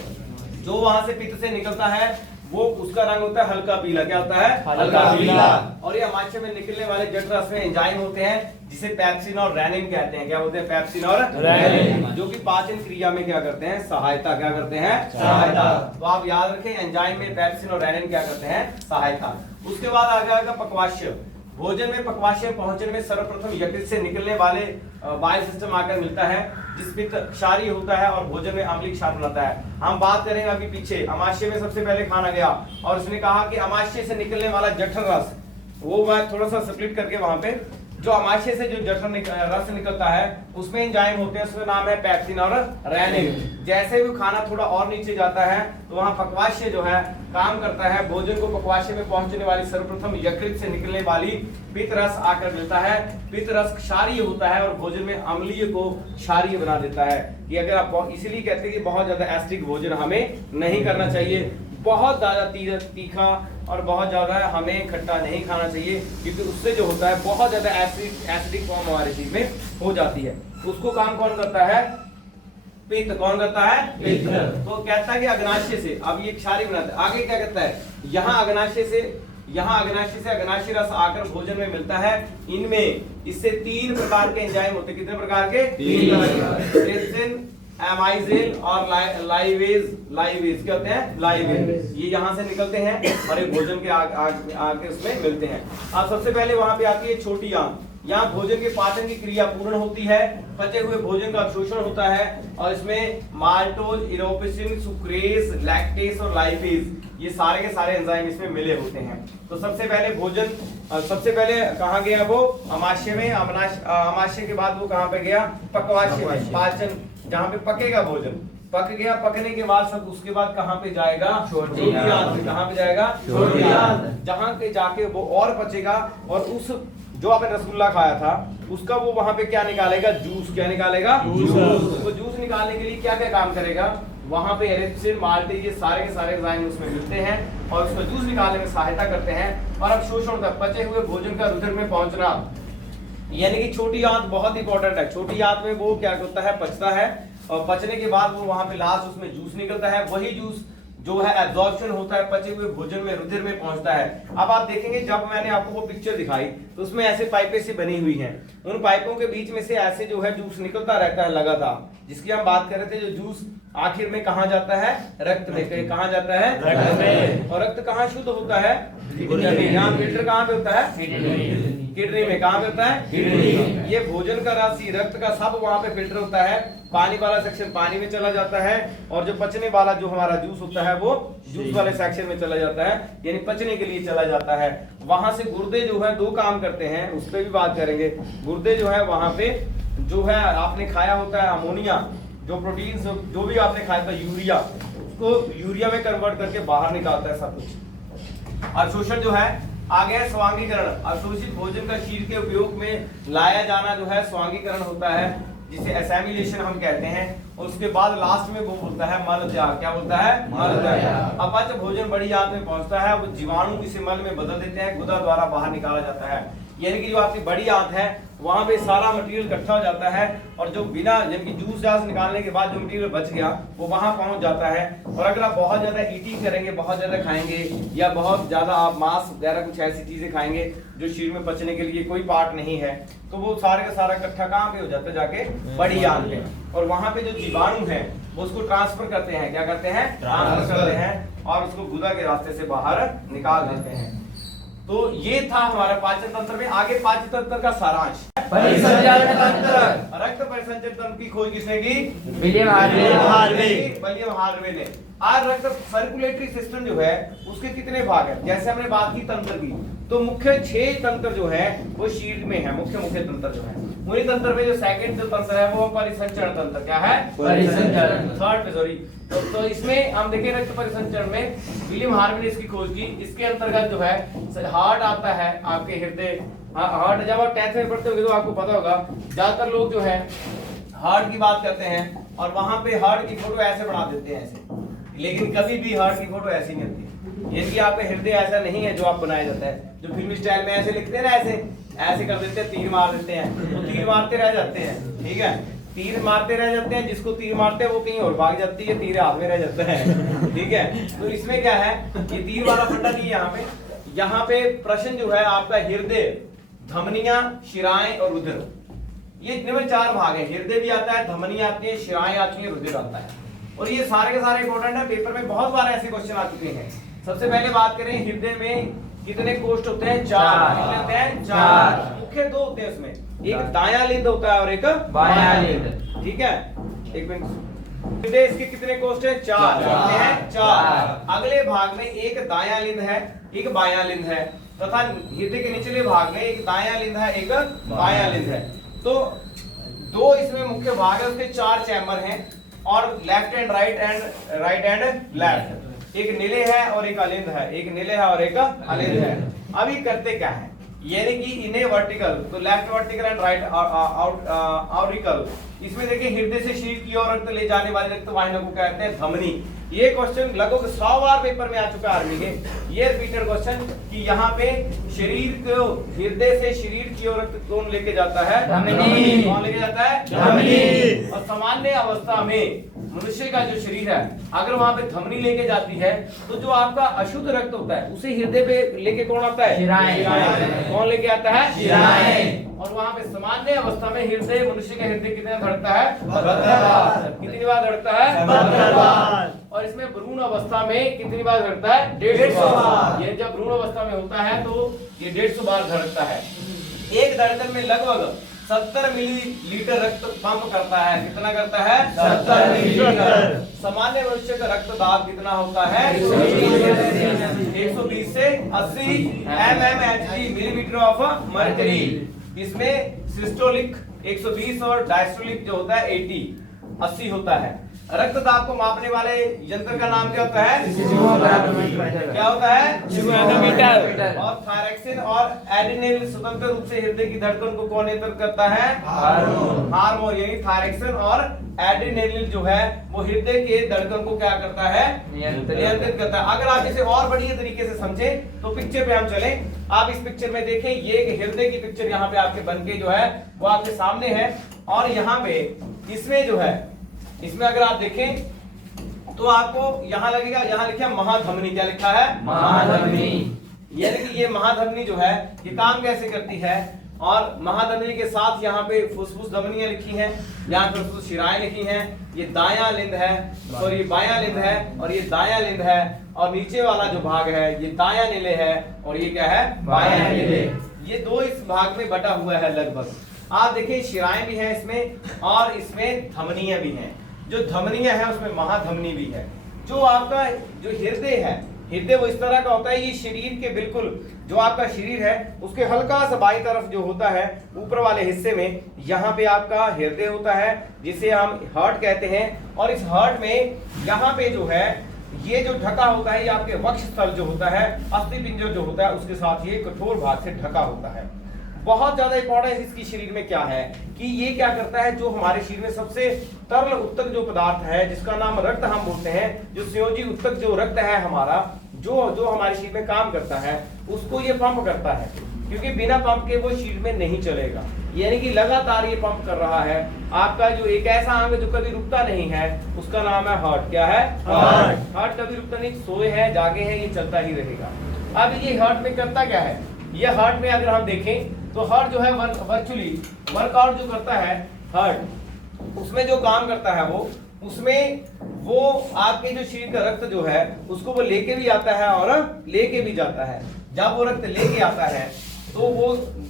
जो वहां से पित्त से निकलता है वो उसका रंग होता है हल्का पीला। क्या होता है? हल्का पीला। और ये अमाशय में निकलने वाले जठर रस में एंजाइम होते हैं जिसे पेप्सिन और रेनिन कहते हैं। क्या होते हैं? पेप्सिन और रेनिन, जो कि पाचन क्रिया में क्या करते हैं? सहायता। क्या करते हैं? सहायता। तो आप याद रखें, एंजाइम में पेप्सिन और रेनिन क्या करते हैं? सहायता। उसके बाद आ जाएगा पक्वाशय। भोजन में पक्वाशय पहुंचने में सर्वप्रथम यकृत से निकलने वाले बाइल सिस्टम आकर मिलता है, जिस पित्त क्षारीय होता है और भोजन में अम्लीय क्षार बनाता है। हम बात करेंगे अभी पीछे, अमाशय में सबसे पहले खाना गया और उसने कहा कि अमाशय से निकलने वाला जठर रस, वो मैं थोड़ा सा स्प्लिट करके वहां पे, जो अमाशय से जो जठर रस निकलता है उसमें एंजाइम होते हैं, उसका नाम है पेप्सिन और रेनिन। जैसे भी खाना थोड़ा और नीचे जाता है तो वहां पक्वाशय जो है काम करता है, भोजन को पक्वाशय में पहुंचने वाली सर्वप्रथम यकृत से निकलने वाली पित्त रस आकर मिलता है। पित्त रस क्षारीय होता है और भोजन में अम्लीय को क्षारीय बना देता है। कि अगर आप, इसलिए कहते हैं कि बहुत ज्यादा एसिडिक भोजन हमें नहीं करना चाहिए, बहुत ज्यादा तीखा और बहुत ज्यादा हमें खट्टा नहीं खाना चाहिए, क्योंकि उससे जो होता है बहुत ज्यादा एसिडिक फॉर्म हमारे चीज में हो जाती है। उसको काम कौन करता है? पित्त। कौन करता है? पित्त। तो कहता है कि अग्नाशय से, अब ये क्षारीय बनाता है। आगे क्या कहता है? यहाँ अग्नाशय से अग्नाशय रस आकर भोजन में मिलता है। इनमें इससे 3 प्रकार के एंजाइम होते हैं। कितने प्रकार के? 3। एमाइजेल और लाइवेज क्या होते हैं? लाइवेज। ये यहाँ से निकलते हैं और एक भोजन के आगे उसमें मिलते हैं। अब सबसे पहले वहां पे आती है छोटी आंत। यहाँ भोजन के पाचन की क्रिया पूर्ण होती है, पचे हुए भोजन का अवशोषण होता है और इसमें माल्टोज, इरोपिसिन, सुक्रेज, लैक्टेस और लाइपेज, ये सारे के सारे एंजाइम इसमें मिले होते हैं। तो सबसे पहले कहाँ गया वो? अमाशय में। अमाशय के बाद वो कहाँ पे गया? पक्वाशय में। पाचन, जहाँ पे पकेगा भोजन, पक गया, पकने के बाद सब उसके बाद कहाँ पे जाएगा? छोटी आंत। कहाँ पे जाएगा? छोटी आंत। जहाँ पे जाके वो और पचेगा और उस जो आपने रसगुल्ला खाया था उसका वो वहां पे क्या निकालेगा? जूस। क्या निकालेगा? जूस। तो जूस निकालने के लिए क्या क्या काम करेगा? वहां पे एरिथ्रिन, माल्टेज, ये सारे के सारे एंजाइम उसमें मिलते हैं और उसका जूस निकालने में सहायता करते हैं। और अब शोषण होता है, पचे हुए भोजन का रुधिर में पहुंचना, यानी कि छोटी आंत बहुत इंपॉर्टेंट है। छोटी आंत में वो क्या होता है? पचता है और पचने के बाद वो वहां पे लास्ट उसमें जूस निकलता है। वही जूस जो है एब्जॉर्प्शन होता है, पचे हुए भोजन में रुधिर में पहुंचता है। अब आप देखेंगे जब मैंने आपको वो पिक्चर दिखाई तो उसमें ऐसे पाइपें से बनी हुई हैं, उन पाइपों के बीच में से ऐसे जो है जूस निकलता रहता है लगातार, जिसकी हम बात कर रहे थे। जो जूस आखिर में कहाँ जाता है? रक्त में। कहाँ जाता है? रक्त में। और रक्त कहाँ शुद्ध होता है? यहाँ फिल्टर कहाँ पे होता है? किडनी में। कहाँ पे होता है? किडनी। ये भोजन का राशि, रक्त का सब वहां पे फिल्टर होता है। पानी वाला सेक्शन पानी में चला जाता है और जो पचने वाला जो हमारा जूस होता है वो जूस वाले सेक्शन में चला जाता है, यानी पचने के लिए चला जाता है। वहां से गुर्दे जो है 2 काम करते हैं, उस पर भी बात करेंगे। गुर्दे जो है वहां पे जो है आपने खाया होता है अमोनिया, जो प्रोटीन जो भी आपने खाया था यूरिया, उसको यूरिया में कन्वर्ट करके बाहर निकालता है सब कुछ। अवशोषण जो है आगे है स्वांगीकरण। अवशोषित भोजन का शीर के उपयोग में लाया जाना जो है स्वांगीकरण होता है, जिसे एसाइमिलेशन हम कहते हैं। और उसके बाद लास्ट में वो बोलता है मल त्याग। क्या बोलता है? मल त्याग। अपच भोजन बड़ी आंत में पहुंचता है, वो जीवाणु इसे मल में बदल देते हैं, गुदा द्वारा बाहर निकाला जाता है। यानी कि जो आपकी बड़ी आंत है वहां पे सारा मटेरियल इकट्ठा हो जाता है और जो बिना यानी कि जूस जास निकालने के बाद जो मटेरियल बच गया वो वहां पहुंच जाता है। और अगर आप बहुत ज्यादा ईटिंग करेंगे, बहुत ज्यादा खाएंगे या बहुत ज्यादा आप मांस वगैरह कुछ ऐसी चीजें खाएंगे जो शरीर में पचने के लिए कोई पार्ट नहीं है, तो वो सारे का सारा इकट्ठा कहाँ पे हो जाता है, जाके बड़ी आंत पे। और वहां पे जो जीवाणु है वो उसको ट्रांसफर करते हैं, क्या करते हैं, ट्रांसफर करते हैं और उसको गुदा के रास्ते से बाहर निकाल देते हैं। तो ये था हमारा पाचन तंत्र में। आगे पाचन तंत्र का सारांश, परिसंचरण तंत्र। रक्त परिसंचरण तंत्र की खोज किसने की, विलियम हार्वे ने। आज रक्त सर्कुलेटरी सिस्टम जो है उसके कितने भाग हैं, जैसे हमने बात की तंत्र की, तो मुख्य 6 तंत्र जो है वो शीर्ष में है, मुख्य तंत्र जो है। उन्हीं तंत्र में जो सेकंड जो तंत्र है वो परिसंचरण तंत्र, क्या है, परिसंचरण। Third sorry. तो इसमें हम देखें रक्त परिसंचरण में विलियम हार्वे ने इसकी खोज की। इसके अंतर्गत जो है हार्ट आता है, आपके हृदय। हार्ट जब आप 10th में पढ़ते होंगे तो आपको पता होगा, ज्यादातर लोग जो है हार्ट की बात करते हैं और वहां पे हार्ट की फोटो ऐसे बना देते हैं ऐसे, लेकिन कभी भी हार्ट की फोटो ऐसी नहीं होती। यानी कि आपका हृदय ऐसा नहीं है जो आप बनाया जाता है, जो फिल्मी स्टाइल में ऐसे लिखते हैं ना, ऐसे कर देते हैं, तीर मार देते हैं, वो तीर मारते रह जाते हैं, ठीक है, तीर मारते रह जाते हैं। जिसको तीर मारते हैं वो कहीं और भाग जाती है, तीर हाथ में रह जाता है, ठीक है। तो इसमें क्या है, ये तीर वाला फंडा नहीं है यहाँ पे प्रश्न जो है आपका हृदय, धमनियां, शिराएं और रुधिर, ये इतने 4 भाग है। हृदय भी आता है, धमनियां आती है, शिराएं आती है, रुधिर आता है। और ये सारे के सारे इंपॉर्टेंट है, पेपर में बहुत बार ऐसे क्वेश्चन आ चुके हैं। सबसे पहले बात करें हृदय में कितने कोष्ठ होते हैं, 4 होते हैं, 4 मुख्य 2 होते हैं उसमें, एक दायां लिंद होता है और एक बायां लिंद, ठीक है। एक मिनट, हृदय इसके कितने कोष्ठ हैं, 4 होते हैं, 4। अगले भाग में एक दायां लिंद है, एक बायां लिंद है, तथा हृदय के निचले भाग में एक दायां लिंद है, एक बायां लिंद है। तो 2 इसमें मुख्य भाग है, उसके 4 चैम्बर हैं और left and right and left, एक नीले है और एक अलिंद है, एक नीले है और एक अलिंद है। अभी करते क्या है, यानी कि इन्हें वर्टिकल, तो left ventricle and right auricle. इसमें देखिए हृदय से शरीर की ओर रक्त ले जाने वाली रक्त वाहिनियों को कहते हैं धमनी। ये क्वेश्चन लगभग 100 बार पेपर में आ चुका है आर्मी के, ये रिपीटेड क्वेश्चन कि यहाँ पे शरीर को, हृदय से शरीर की ओर रक्त कौन लेके जाता है, धमनी। कौन लेके जाता है, धमनी। और सामान्य अवस्था में मनुष्य का जो शरीर है अगर वहां पे धमनी लेके जाती है तो जो आपका अशुद्ध रक्त होता है उसे हृदय पे लेके कौन आता है, शिराएं। कौन लेके आता है, शिराएं। और वहां पे सामान्य अवस्था में हृदय, मनुष्य का हृदय कितना धड़कता है, 72 बार। कितनी बार धड़कता है, 72 बार। और इसमें भ्रूण अवस्था में कितनी बार धड़कता है, 150 बार। ये जब भ्रूण अवस्था में होता है तो ये 150 बार धड़कता है। एक धड़कन में लगभग 70 मिलीलीटर रक्त पंप करता है। कितना करता है, 70 मिलीलीटर। सामान्य मनुष्य का रक्त दाब कितना होता है, 120 से 80 mmHg, मिलीमीटर ऑफ मर्करी। इसमें सिस्टोलिक 120 और डायस्टोलिक जो होता है 80 होता है। रक्त दाब को मापने वाले यंत्र का नाम क्या होता है, क्या होता है, सिग्मोमीटर। और थायरॉक्सिन और एड्रेनालिन स्वतंत्र रूप से हृदय की धड़कन को कौन नियंत्रित करता है, हार्मोन। यानी थायरॉक्सिन और एड्रेनालिन जो है वो हृदय के धड़कन को क्या करता है, नियंत्रित करता है। अगर आप इसे और बढ़िया तरीके से समझें तो पिक्चर पे हम चलें। आप इस पिक्चर में देखें, ये हृदय की पिक्चर यहाँ पे आपके बनके जो है वो आपके सामने है। और यहाँ पे इसमें जो है, इसमें अगर आप देखें तो आपको यहाँ लगेगा, यहाँ लिखा है महाधमनी। क्या लिखा है, महाधमनी। यानी कि ये महाधमनी जो है ये काम कैसे करती है। और महाधमनी के साथ यहाँ पे फुसफुस धमनियां लिखी हैं, यहाँ पे फुसफुस शिराएं लिखी हैं। ये दायां लिंद है, सॉरी ये बायां लिंद है और ये दायां लिंद है। और नीचे वाला जो भाग है ये दायां नीले है और ये क्या है, बायां नीले। ये 2 इस भाग में बटा हुआ है लगभग। आप देखिए शिराएं भी हैं इसमें और इसमें धमनियां भी हैं। जो धमनियां है उसमें महाधमनी भी है। जो आपका जो हृदय है, हृदय वो इस तरह का होता है, ये शरीर के बिल्कुल जो आपका शरीर है उसके हल्का सा बाई तरफ जो होता है ऊपर वाले हिस्से में, यहाँ पे आपका हृदय होता है जिसे हम हार्ट कहते हैं। और इस हार्ट में यहाँ पे जो है ये जो ढका होता है, ये आपके वक्ष स्थल जो होता है, अस्थि पिंजर जो होता है उसके साथ ये कठोर भाग से ढका होता है। बहुत ज्यादा इंपॉर्टेंस इसकी शरीर में क्या है कि ये क्या करता है, जो हमारे शरीर में सबसे तरल उत्तक जो पदार्थ है जिसका नाम रक्त हम बोलते हैं, जो संयोजी उत्तक जो रक्त है हमारा, जो हमारे शरीर में काम करता है उसको ये पंप करता है, क्योंकि बिना पंप के वो शरीर में नहीं चलेगा। यानी कि लगातार ये पंप कर रहा है। आपका जो एक ऐसा अंग जो कभी रुकता नहीं है उसका नाम है हार्ट। क्या है? हार्ट। हार्ट कभी रुकता नहीं, सोए है जागे है, ये चलता ही रहेगा। अब ये हार्ट में करता क्या है? ये हार्ट में अगर हम देखें तो हार्ट जो है वर्चुअली वर्कआउट जो करता है हार्ट, उसमें जो काम करता है उसमें वो आपके जो शरीर का रक्त जो है उसको वो लेके भी आता है और लेके भी जाता है। जब वो रक्त लेके आता है तो वो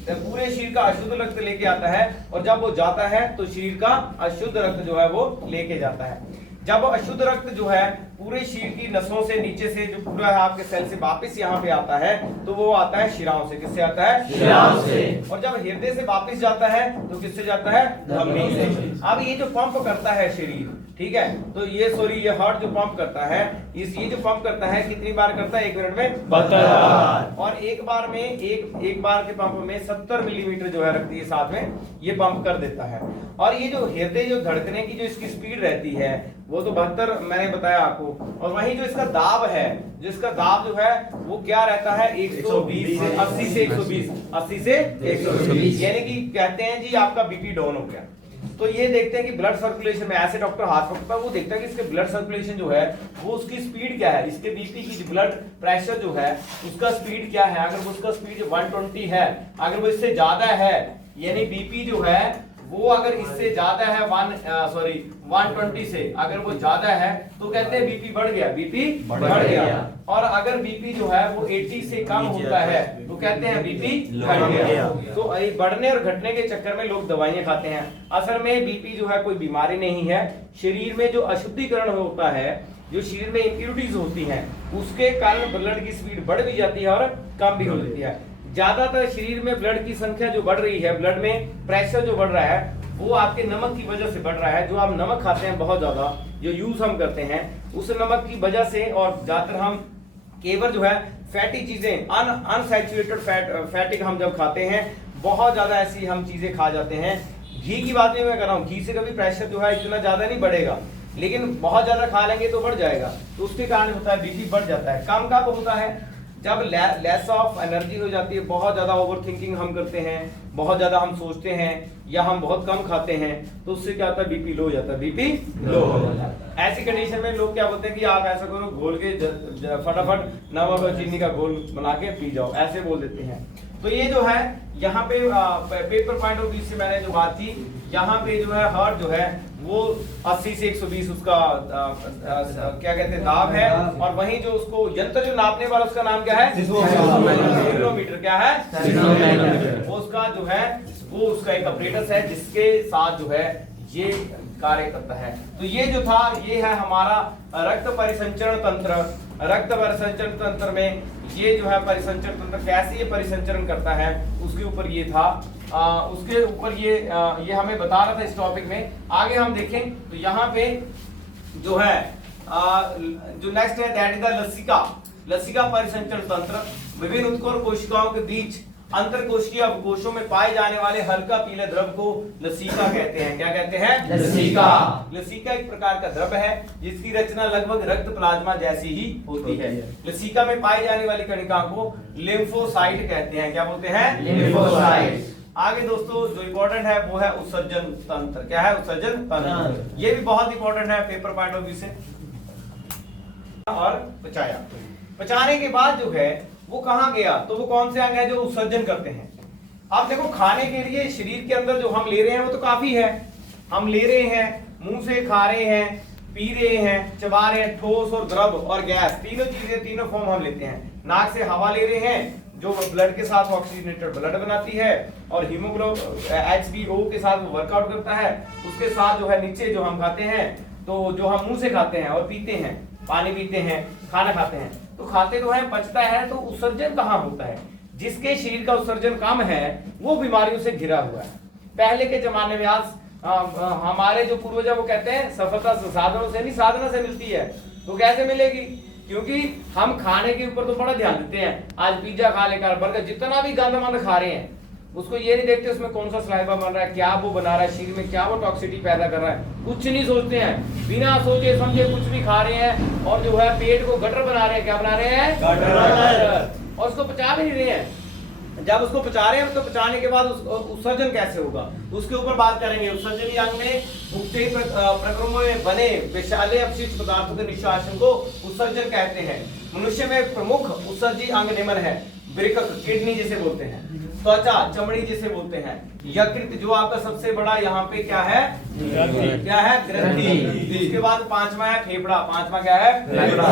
पूरे शरीर का अशुद्ध रक्त लेके आता है, और जब वो जाता है तो शरीर का अशुद्ध रक्त जो है वो लेके जाता है। जब अशुद्ध रक्त जो है पूरे शरीर की नसों से नीचे से जो पूरा है आपके सेल से वापस यहाँ पे आता है तो वो आता है शिराओं से। किससे आता है? शिराओं से। और जब हृदय से वापस जाता है तो किससे जाता है? धमनी से। अब ये जो पंप करता है शरीर, ठीक है, तो ये हार्ट जो पंप करता है, ये जो पंप करता है कितनी बार करता है? 1 मिनट में 72 बार। और एक बार में एक बार के पंप में 70 मिलीमीटर जो है रक्त ये साथ में ये पंप कर देता है। और ये जो हृदय जो धड़कने की जो इसकी स्पीड रहती है वो तो 72 मैंने बताया आपको। और वही जो इसका दाब है, जिसका दाब जो है वो क्या रहता है? 120 से 80 से 120, 80 से 120। यानी कि कहते हैं जी आपका बीपी डाउन हो गया। तो ये देखते हैं कि ब्लड सर्कुलेशन में, ऐसे डॉक्टर हाथ पकड़ता है वो देखता है कि इसके ब्लड सर्कुलेशन जो है वो उसकी स्पीड क्या है, इसके बीपी की ब्लड प्रेशर जो है उसका स्पीड क्या है। अगर उसका स्पीड 120 है, अगर वो इससे ज्यादा है, यानी बीपी जो है वो अगर इससे ज्यादा है 120 से अगर वो ज्यादा है तो कहते हैं बीपी बढ़ गया, बीपी बढ़ गया। और अगर बीपी जो है वो 80 से कम होता है तो कहते हैं बीपी घट गया। तो बढ़ने और घटने के चक्कर में लोग दवाइयां खाते हैं। असल में बीपी जो है कोई बीमारी नहीं है, शरीर में जो अशुद्धिकरण होता है, जो शरीर में इम्प्यूरिटीज होती हैं उसके कारण ब्लड की स्पीड बढ़ भी जाती है और कम भी हो जाती है। ज्यादातर शरीर में ब्लड की संख्या जो बढ़ रही है, ब्लड में प्रेशर जो बढ़ रहा है वो आपके नमक की वजह से बढ़ रहा है। जो आप नमक खाते हैं बहुत ज्यादा, जो यूज हम करते हैं उस नमक की वजह से, और ज्यादातर हम केवल जो है फैटी चीजें अनसैचुरेटेड फैटिक हम जब खाते हैं, बहुत ज्यादा ऐसी हम चीजें खा जाते हैं। घी की बात नहीं मैं कर रहा हूँ, घी से कभी प्रेशर जो है इतना ज्यादा नहीं बढ़ेगा, लेकिन बहुत ज्यादा खा लेंगे तो बढ़ जाएगा। तो उसके कारण होता है बीपी बढ़ जाता है। कम कब होता है? जब लेस ऑफ एनर्जी हो जाती है, बहुत ज्यादा ओवर थिंकिंग हम करते हैं, बहुत ज्यादा हम सोचते हैं, या हम बहुत कम खाते हैं, तो उससे क्या होता है? बीपी लो हो जाता है, बीपी लो हो जाता है। ऐसी कंडीशन में लोग क्या बोलते हैं कि आप ऐसा करो, घोल के फटाफट नमक और चीनी का घोल बना के पी जाओ, ऐसे बोल देते हैं। तो ये जो है यहाँ पे पेपर पॉइंट ऑफ व्यू से मैंने जो बात की, यहाँ पे जो है हार्ट जो है वो 80 से 120 उसका क्या कहते हैं दाब है। और वहीं जो उसको यंत्र जो नापने वाला उसका नाम क्या है? सीस्मोमीटर। क्या है? सीस्मोमीटर। वो उसका जो है वो उसका एक ऑपरेटस है जिसके साथ जो है ये कार्य करता है। तो ये जो था ये है हमारा रक्त परिसंचरण तंत्र। रक्त परिसंचरण तंत्र में ये जो है परिसंचरण तंत्र कैसे ये परिसंचरण करता है उसके ऊपर ये था। उसके ऊपर ये हमें बता रहा था इस टॉपिक में। आगे हम देखें तो यहाँ पे जो है जो नेक्स्ट है दैट इज द लसिका। लसिका परिसंचरण तंत्र विभिन्न उत्कोर कोशिकाओं के बीच अंतर कोशिकीय अवकोशों में पाए जाने वाले हल्का पीले द्रव को लसिका कहते हैं। क्या कहते हैं? लसिका। लसिका एक प्रकार का द्रव है जिसकी रचना लगभग रक्त प्लाज्मा जैसी ही होती है। लसिका में पाई जाने वाली कणिका को लिम्फोसाइट कहते हैं। क्या बोलते हैं? लिम्फोसाइट। आगे दोस्तों जो इंपॉर्टेंट है वो है उत्सर्जन तंत्र। क्या है? उत्सर्जन तंत्र। ये भी बहुत इंपॉर्टेंट है पेपर पॉइंट ऑफ व्यू से। और पचाने के बाद जो है वो कहां गया? तो वो कौन से अंग है जो उत्सर्जन करते हैं? आप देखो खाने के लिए शरीर के अंदर जो हम ले रहे हैं वो तो काफी है। हम ले रहे हैं, मुंह से खा रहे हैं, पी रहे हैं, चबा रहे हैं, ठोस और द्रव और गैस, तीनों चीजें, तीनों फॉर्म हम लेते हैं। नाक से हवा ले रहे हैं जो ब्लड के साथ ऑक्सीजनेटेड ब्लड बनाती है, और हीमोग्लोबिन HBO के साथ वो वर्कआउट करता है। उसके साथ जो है नीचे जो हम खाते हैं, तो जो हम मुंह से खाते हैं और पीते हैं, पानी पीते हैं, खाना खाते हैं, तो खाते तो है, बचता है, तो उत्सर्जन कहाँ होता है? जिसके शरीर का उत्सर्जन कम है वो बीमारियों से घिरा हुआ है। पहले के जमाने में आज हमारे जो पूर्वज वो कहते हैं सफलता साधनों से नहीं साधना से मिलती है। तो कैसे मिलेगी? क्योंकि हम खाने के ऊपर तो बड़ा ध्यान देते हैं। आज पिज्जा खा लेकर, बर्गर, जितना भी गंद मंद खा रहे हैं उसको ये नहीं देखते उसमें कौन सा सलाइवा बन रहा है, क्या वो बना रहा है, शरीर में क्या वो टॉक्सिटी पैदा कर रहा है, कुछ नहीं सोचते हैं, बिना सोचे समझे कुछ भी खा रहे हैं और जो है पेट को गटर बना रहे हैं। क्या बना रहे हैं? गटर। और उसको पचा भी नहीं रहे हैं। जब उसको पचा रहे हैं तो पचाने के बाद उत्सर्जन कैसे होगा उसके ऊपर बात करेंगे। उत्सर्जनी अंग में उगते प्रक्रमों में बने विषैले अपशिष्ट पदार्थों के निष्कासन को उत्सर्जन कहते हैं। मनुष्य में प्रमुख उत्सर्जी अंग निम्न है। वृक्क, किडनी जिसे बोलते हैं, त्वचा, चमड़ी जिसे बोलते हैं, यकृत जो आपका सबसे बड़ा यहाँ पे क्या है? क्या है? ग्रंथि। इसके बाद पांचवा है फेफड़ा। पांचवा क्या है? फेफड़ा।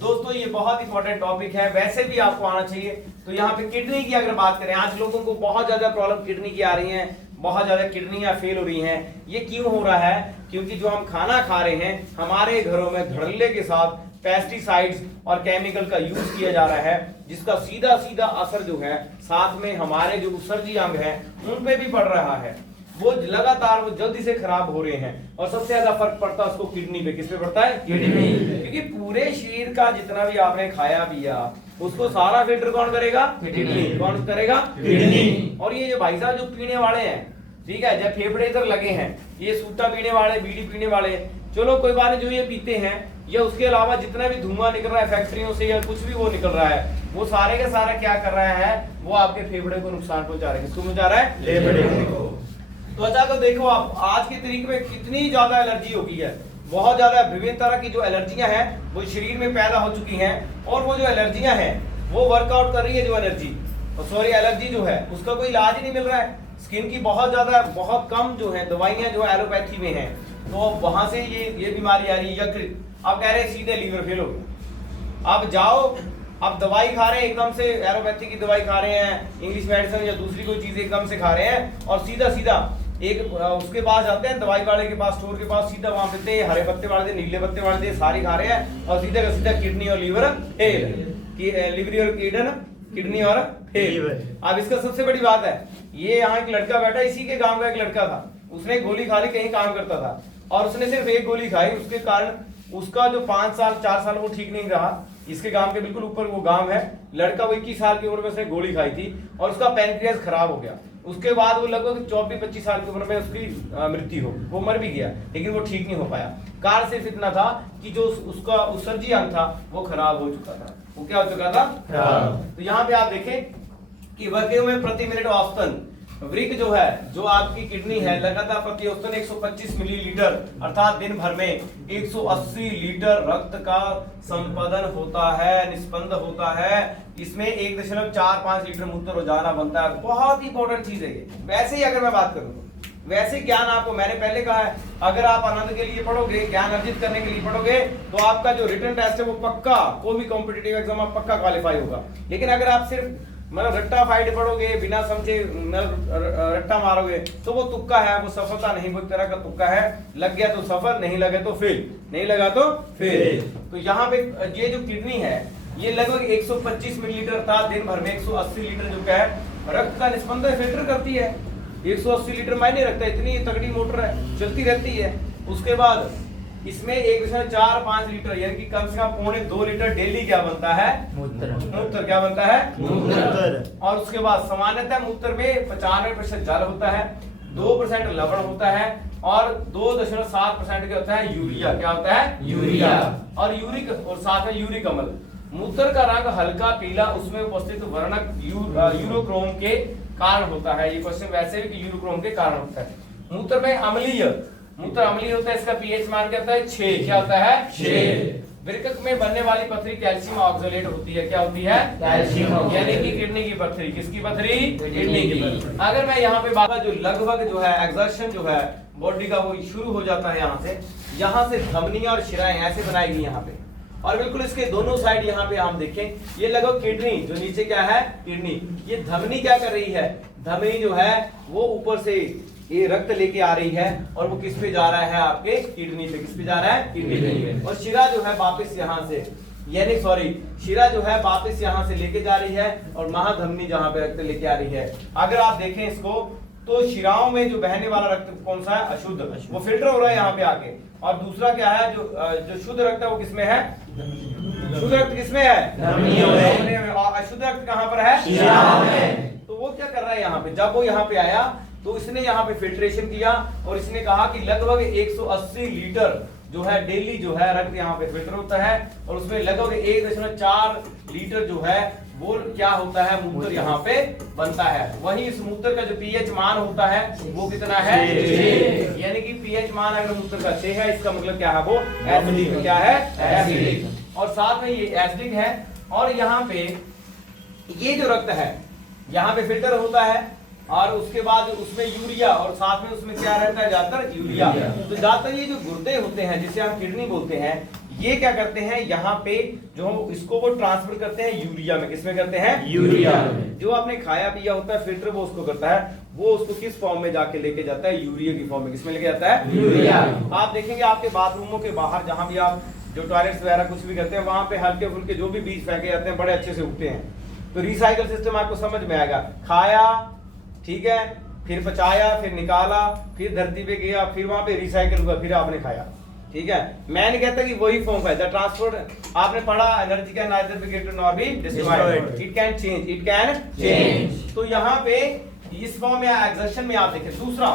दोस्तों ये बहुत इंपॉर्टेंट टॉपिक है, वैसे भी आपको आना चाहिए। तो यहाँ पे किडनी की अगर बात करें, आज लोगों को बहुत ज्यादा प्रॉब्लम किडनी की आ रही है, बहुत ज्यादा किडनियां फेल हो रही हैं। ये क्यों हो रहा है? क्योंकि जो हम खाना खा रहे हैं हमारे घरों में धड़ल्ले के साथ पेस्टिसाइड्स और केमिकल का यूज किया जा रहा है, जिसका सीधा सीधा असर जो है साथ में हमारे जो उत्सर्जी अंग है उन पे भी पड़ रहा है। वो लगातार वो जल्दी से खराब हो रहे हैं और सबसे ज्यादा फर्क पड़ता है उसको किडनी पे। किस पे पड़ता है? किडनी। क्योंकि पूरे शरीर का जितना भी आपने खाया पिया उसको सारा फिल्टर कौन करेगा? किडनी। कौन करेगा? किडनी। और ये जो भाई साहब जो पीने वाले हैं, ठीक है, जब फेफड़े इधर लगे हैं, ये सूटा पीने वाले, बीड़ी पीने वाले, चलो कोई बात नहीं, जो ये पीते हैं या उसके अलावा जितना भी धुआं निकल रहा है फैक्ट्रियों से या कुछ भी वो निकल रहा है, वो सारे का सारा क्या कर रहा है? वो आपके फेफड़े को नुकसान पहुंचा रहा है। किसको पहुंचा रहा है? फेफड़े को। त्वचा को देखो आप, आज के तरीके में कितनी ज्यादा एलर्जी हो गई है, बहुत ज्यादा विभिन्न तरह की जो एलर्जियां हैं वो शरीर में पैदा हो चुकी हैं। और वो जो एलर्जियां हैं वो वर्कआउट कर रही है, जो एलर्जी जो है उसका कोई इलाज ही नहीं मिल रहा है। स्किन की बहुत कम जो है दवाइयां जो एलोपैथी में हैं, तो वहां से ये बीमारी आ रही है। यकृत, आप कह रहे हैं सीधे लीवर फेल हो गया। आप जाओ, आप दवाई खा रहे हैं, एकदम से एलोपैथी की दवाई खा रहे हैं, इंग्लिश मेडिसिन या दूसरी कोई चीज एकदम से खा रहे हैं और सीधा एक उसके पास जाते हैं, दवाई वाले के पास, स्टोर के पास, सीधा वहां पे हरे पत्ते वाले दे, नीले पत्ते वाले दे, सारी खा रहे हैं और सीधा का सीधा किडनी और लीवर फेल, लिवरी और किडनी और फेल। अब इसका सबसे बड़ी बात है, ये यहाँ एक लड़का बैठा, इसी के गांव का एक लड़का था, उसने गोली खा ली, कहीं काम करता था और उसने सिर्फ एक गोली खाई, उसके कारण उसका जो 4 साल वो ठीक नहीं रहा। इसके गांव के बिल्कुल ऊपर वो गांव है, लड़का वो 21 साल की उम्र में उसने गोली खाई थी और उसका पैनक्रियास खराब हो गया। उसके बाद वो लगभग 24-25 साल की उम्र में उसकी मृत्यु हो, वो मर भी गया, लेकिन वो ठीक नहीं हो पाया। कारण सिर्फ इतना था कि जो उसका उत्सर्जी अंग था वो खराब हो चुका था। वो क्या हो चुका था? खराब। तो यहाँ पे आप देखें कि वर्कियों में प्रति मिनट औसतन वृक्क जो है, जो आपकी किडनी है, लगातार प्रति औसतन 125 मिलीलीटर अर्थात दिन भर में 180 लीटर रक्त का संपादन होता है, निष्पन्द होता है। इसमें 1.45 लीटर मूत्र रोजाना बनता है। बहुत ही इंपॉर्टेंट चीज है ये। वैसे ही अगर मैं बात करूं, वैसे ज्ञान आपको मैंने पहले कहा है, अगर आप आनंद के लिए पढ़ोगे, ज्ञान अर्जित करने के लिए पढ़ोगे, तो आपका जो रिटन टेस्ट है वो पक्का, कोई भी कॉम्पिटिटिव एग्जाम आप पक्का क्वालिफाई होगा। लेकिन अगर आप सिर्फ रट्टा फाइट पढ़ोगे, बिना समझे रट्टा मारोगे, तो वो तुक्का है, वो सफलता नहीं, वो तरह का तुक्का है। लग गया तो सफल, नहीं लगे तो फेल, नहीं लगा तो फेल। तो यहाँ पे ये जो किडनी है ये लगभग 125 मिलीलीटर था दिन भर में 180 लीटर जो क्या है रक्त का निस्पंदन फिल्टर करती है। 180 लीटर मायने रखता है, इतनी तगड़ी मोटर है, चलती रहती है। उसके बाद इसमें 1.45 लीटर यानी कि कम से कम 1.25 लीटर डेली क्या बनता है? मूत्र। क्या बनता है? मूत्र। और उसके बाद सामान्यतः मूत्र में 95% जल होता है, 2% लवण होता है और 2.7% क्या होता है? यूरिया। क्या होता है? यूरिया। और यूरिक और साथ में यूरिक अम्ल। मूत्र का रंग हल्का पीला उसमें उपस्थित वर्णक यूरोक्रोम के कारण होता है। ये क्वेश्चन वैसे भी यूरोक्रोम के कारण होता है। मूत्र में मूत्र अम्लीय होता है, इसका पीएच मान क्या होता है? 6। क्या होता है? 6। वृक्क में बनने वाली पथरी कैल्शियम ऑक्सलेट होती है। क्या होती है? कैल्शियम, यानी कि किडनी की पथरी। किसकी पथरी? किडनी की। अगर मैं यहाँ पे बाबा जो लगभग जो है एक्सर्शन जो है बॉडी का वो शुरू हो जाता है यहाँ से धमनी और शिराएं ऐसे बनाई गई यहाँ पे, और बिल्कुल इसके दोनों साइड यहाँ पे हम देखें, ये लगभग किडनी जो नीचे क्या है? किडनी। ये धमनी क्या कर रही है? धमनी जो है वो ऊपर से ये रक्त लेके आ रही है और वो किस पे जा रहा है? आपके किडनी पे। किस पे जा रहा है? किडनी पे। और शिरा जो है वापस यहाँ से शिरा जो है वापस यहाँ से लेके जा रही है और महाधमनी जहाँ पे रक्त लेके आ रही है। अगर आप देखें इसको तो शिराओं में जो बहने वाला रक्त कौन सा है? अशुद्ध, वो फिल्टर हो रहा है यहाँ पे आके। और दूसरा क्या है? जो शुद्ध रक्त है वो किसमें है? शुद्ध रक्त किसमें है? धमनियों में। और अशुद्ध रक्त कहाँ पर है? शिराओं में। तो वो क्या कर रहा है है यहाँ पे, जब वो यहाँ पे आया तो इसने यहाँ पे फिल्ट्रेशन किया और इसने कहा कि लगभग 180 लीटर जो है डेली जो है रक्त यहाँ पे फिल्टर होता है और उसमें लगभग 1.4 लीटर जो है वो क्या होता है, मूत्र यहाँ पे बनता है। वही इस मूत्र का जो पीएच मान होता है वो कितना है, 6। यानी कि पीएच मान अगर मूत्र का 6 है, इसका मतलब क्या है, वो एसिडिक, क्या है, एसिडिक। और साथ में ये एसिडिक है और यहाँ पे ये जो रक्त है यहाँ पे फिल्टर होता है और उसके बाद उसमें यूरिया और साथ में उसमें क्या रहता है, ज्यादातर यूरिया। तो ज्यादातर ये जो गुर्दे होते हैं जिसे हम किडनी बोलते हैं, ये क्या करते हैं, यहाँ पे जो इसको वो ट्रांसफर करते हैं यूरिया में। किसमें करते हैं, यूरिया में। जो आपने खाया पिया होता है फिल्टर वो उसको करता है, वो उसको किस फॉर्म में जाके लेके जाता है, यूरिया की फॉर्म में। किसमें लेके जाता है, यूरिया। आप देखेंगे आपके बाथरूमों के बाहर जहां भी आप जो टॉयलेट्स वगैरह कुछ भी करते हैं वहां पे हल्के फुल्के जो भी बीज फेंके जाते हैं बड़े अच्छे से उगते हैं। तो रिसाइकल सिस्टम आपको समझ में आएगा। खाया, ठीक है, फिर पचाया, फिर निकाला, फिर धरती पे गया, फिर वहां पे रिसाइकल हुआ, फिर आपने खाया। ठीक है, मैं नहीं कहता कि वही फॉर्म है। द ट्रांसपोर्ट आपने पढ़ा, energy can neither be gated nor be destroyed, it can change, it can change. तो यहाँ पे इस फॉर्म या एक्सर्शन में आप देखें। दूसरा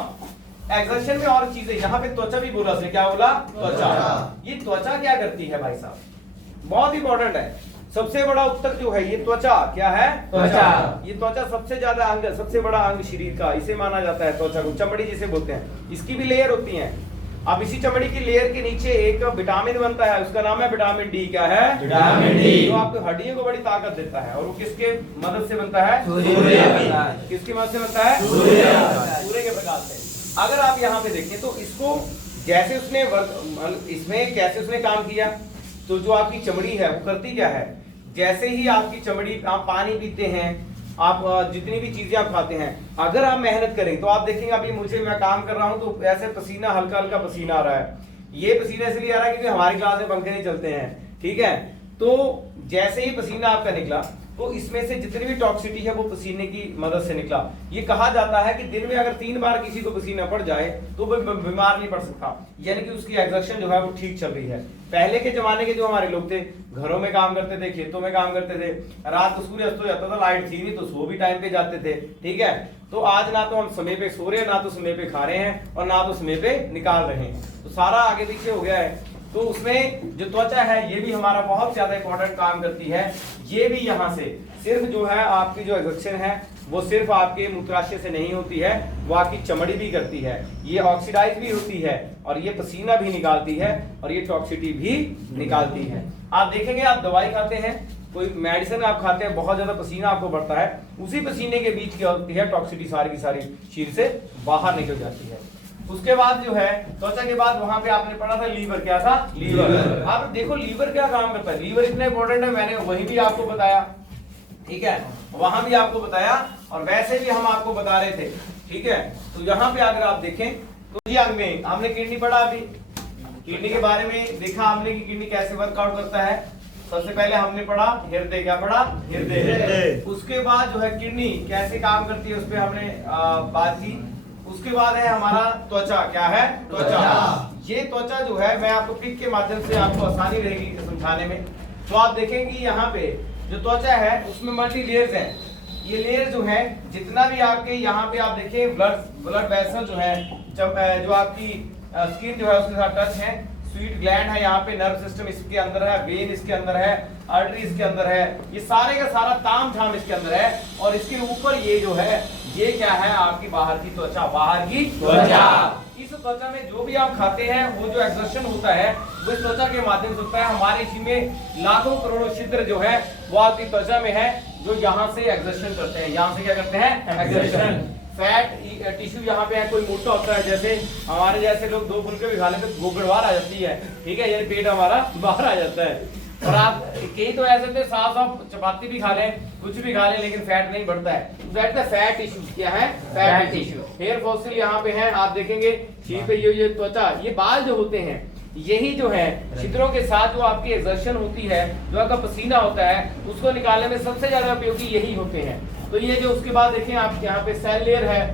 एक्सर्शन में और चीजें, यहाँ पे त्वचा भी बोला, क्या बोला, त्वचा। ये त्वचा क्या करती है भाई साहब, बहुत इंपॉर्टेंट है। सबसे बड़ा उत्तक जो है ये त्वचा, क्या है, त्वचा। ये त्वचा सबसे ज्यादा अंग, सबसे बड़ा अंग शरीर का, इसे माना जाता है त्वचा को, चमड़ी जिसे बोलते हैं। इसकी भी लेयर होती है। अब इसी चमड़ी की लेयर के नीचे एक विटामिन बनता है, उसका नाम है विटामिन डी। क्या है, विटामिन डी, जो आपको हड्डियों को बड़ी ताकत देता है। और वो किसके मदद से बनता है, सूर्य। किसकी मदद से बनता है, सूर्य के प्रकाश से। अगर आप यहाँ पे देखें तो इसको जैसे उसने इसमें कैसे उसने काम किया, तो जो आपकी चमड़ी है वो करती क्या है, जैसे ही आपकी चमड़ी, आप पानी पीते हैं, आप जितनी भी चीजें आप खाते हैं, अगर आप मेहनत करें तो आप देखेंगे अभी मैं काम कर रहा हूं तो ऐसे पसीना, हल्का हल्का पसीना आ रहा है। ये पसीना इसलिए आ रहा है क्योंकि हमारी क्लास में पंखे नहीं चलते हैं। ठीक है, तो जैसे ही पसीना आपका निकला तो इसमें से जितनी भी टॉक्सिटी है वो पसीने की मदद से निकला। ये कहा जाता है कि दिन में अगर 3 बार किसी को पसीना पड़ जाए तो वो बीमार नहीं पड़ सकता, यानी कि उसकी एक्सर्शन जो है वो ठीक चल रही है। पहले के जमाने के जो हमारे लोग थे, घरों में काम करते थे, खेतों में काम करते थे, रात को सूर्य अस्त हो जाता था, लाइट थी नहीं तो सो भी टाइम पे जाते थे। ठीक है, तो आज ना तो हम समय पे सो रहे हैं, ना तो समय पे खा रहे हैं और ना तो समय पे निकाल रहे हैं, तो सारा आगे पीछे हो गया है। तो उसमें जो त्वचा है ये भी हमारा बहुत ज्यादा इंपॉर्टेंट काम करती है। ये भी यहाँ से सिर्फ जो है आपकी जो एक्सर्शन है वो सिर्फ आपके मूत्राशय से नहीं होती है, वो आपकी चमड़ी भी करती है। ये ऑक्सीडाइज भी होती है और ये पसीना भी निकालती है और ये टॉक्सिटी भी निकालती है। आप देखेंगे, आप दवाई खाते हैं, कोई मेडिसिन आप खाते हैं, बहुत ज्यादा पसीना आपको बढ़ता है, उसी पसीने के बीच क्या होती है, टॉक्सिटी सारी की सारी शरीर से बाहर निकल जाती है। उसके बाद जो है त्वचा के बाद वहां पे आपने पढ़ा था लीवर। क्या था, लीवर। आप देखो लीवर क्या काम करता है, लीवर इतना इंपॉर्टेंट है, मैंने वही भी आपको बताया। ठीक है, वहां भी आपको बताया और वैसे भी हम आपको बता रहे थे। ठीक है, तो यहाँ पे अगर आप देखें तो ये अंग में हमने किडनी पढ़ा, अभी किडनी के बारे में देखा हमने कि किडनी कैसे वर्कआउट करता है। सबसे पहले हमने पढ़ा हृदय, क्या पढ़ा, हृदय। उसके बाद जो है किडनी कैसे काम करती है उस पर हमने बात की। उसके बाद है हमारा त्वचा। क्या है, त्वचा। ये त्वचा जो है मैं आपको पिक के माध्यम से आपको आसानी रहेगी समझाने में। तो आप देखेंगे यहाँ पे जो त्वचा है उसमें मल्टी लेयर्स हैं। ये लेयर जो है जितना भी आपके यहाँ पे आप देखें ब्लड वेसल जो है, जब जो आपकी स्किन जो है उसके साथ टच है, स्वीट ग्लैंड है यहाँ पे, नर्व सिस्टम इसके अंदर है, वेन इसके अंदर है, आर्टरी इसके अंदर है, ये सारे का सारा ताम झाम इसके अंदर है। और इसके ऊपर ये जो है ये क्या है, आपकी बाहर की त्वचा, बाहर की त्वचा। इस त्वचा में जो भी आप खाते हैं वो जो एक्सर्शन होता है वो इस त्वचा के माध्यम से होता है। हमारे इसमें लाखों करोड़ों छिद्र जो है वो आपकी त्वचा में है, जो यहाँ से एक्सर्शन करते हैं। यहाँ से क्या करते हैं, एक्सर्शन। फैट टिश्यू यहाँ पे है, कोई मोटा होता है, जैसे हमारे जैसे लोग 2 फुलके भी खा लेते हैं, गोगड़ बाहर आ जाती है। ठीक है, ये पेट हमारा बाहर आ जाता है। और आप कई तो ऐसे थे साफ चपाती भी खा लें, कुछ भी खा लें, लेकिन फैट नहीं बढ़ता है। फैट टिश्यू क्या है, फैट टिश्यू। हेयर फॉसिल यहाँ पे है, आप देखेंगे शीर पे ये त्वचा, ये बाल जो होते हैं यही जो है छिद्रों के साथ जो आपकी एक्सर्शन होती है, जो आपका पसीना होता है उसको निकालने में सबसे ज्यादा उपयोगी यही होते हैं। तो ये जो उसके बाद देखें आप यहाँ पे सेल लेयर है,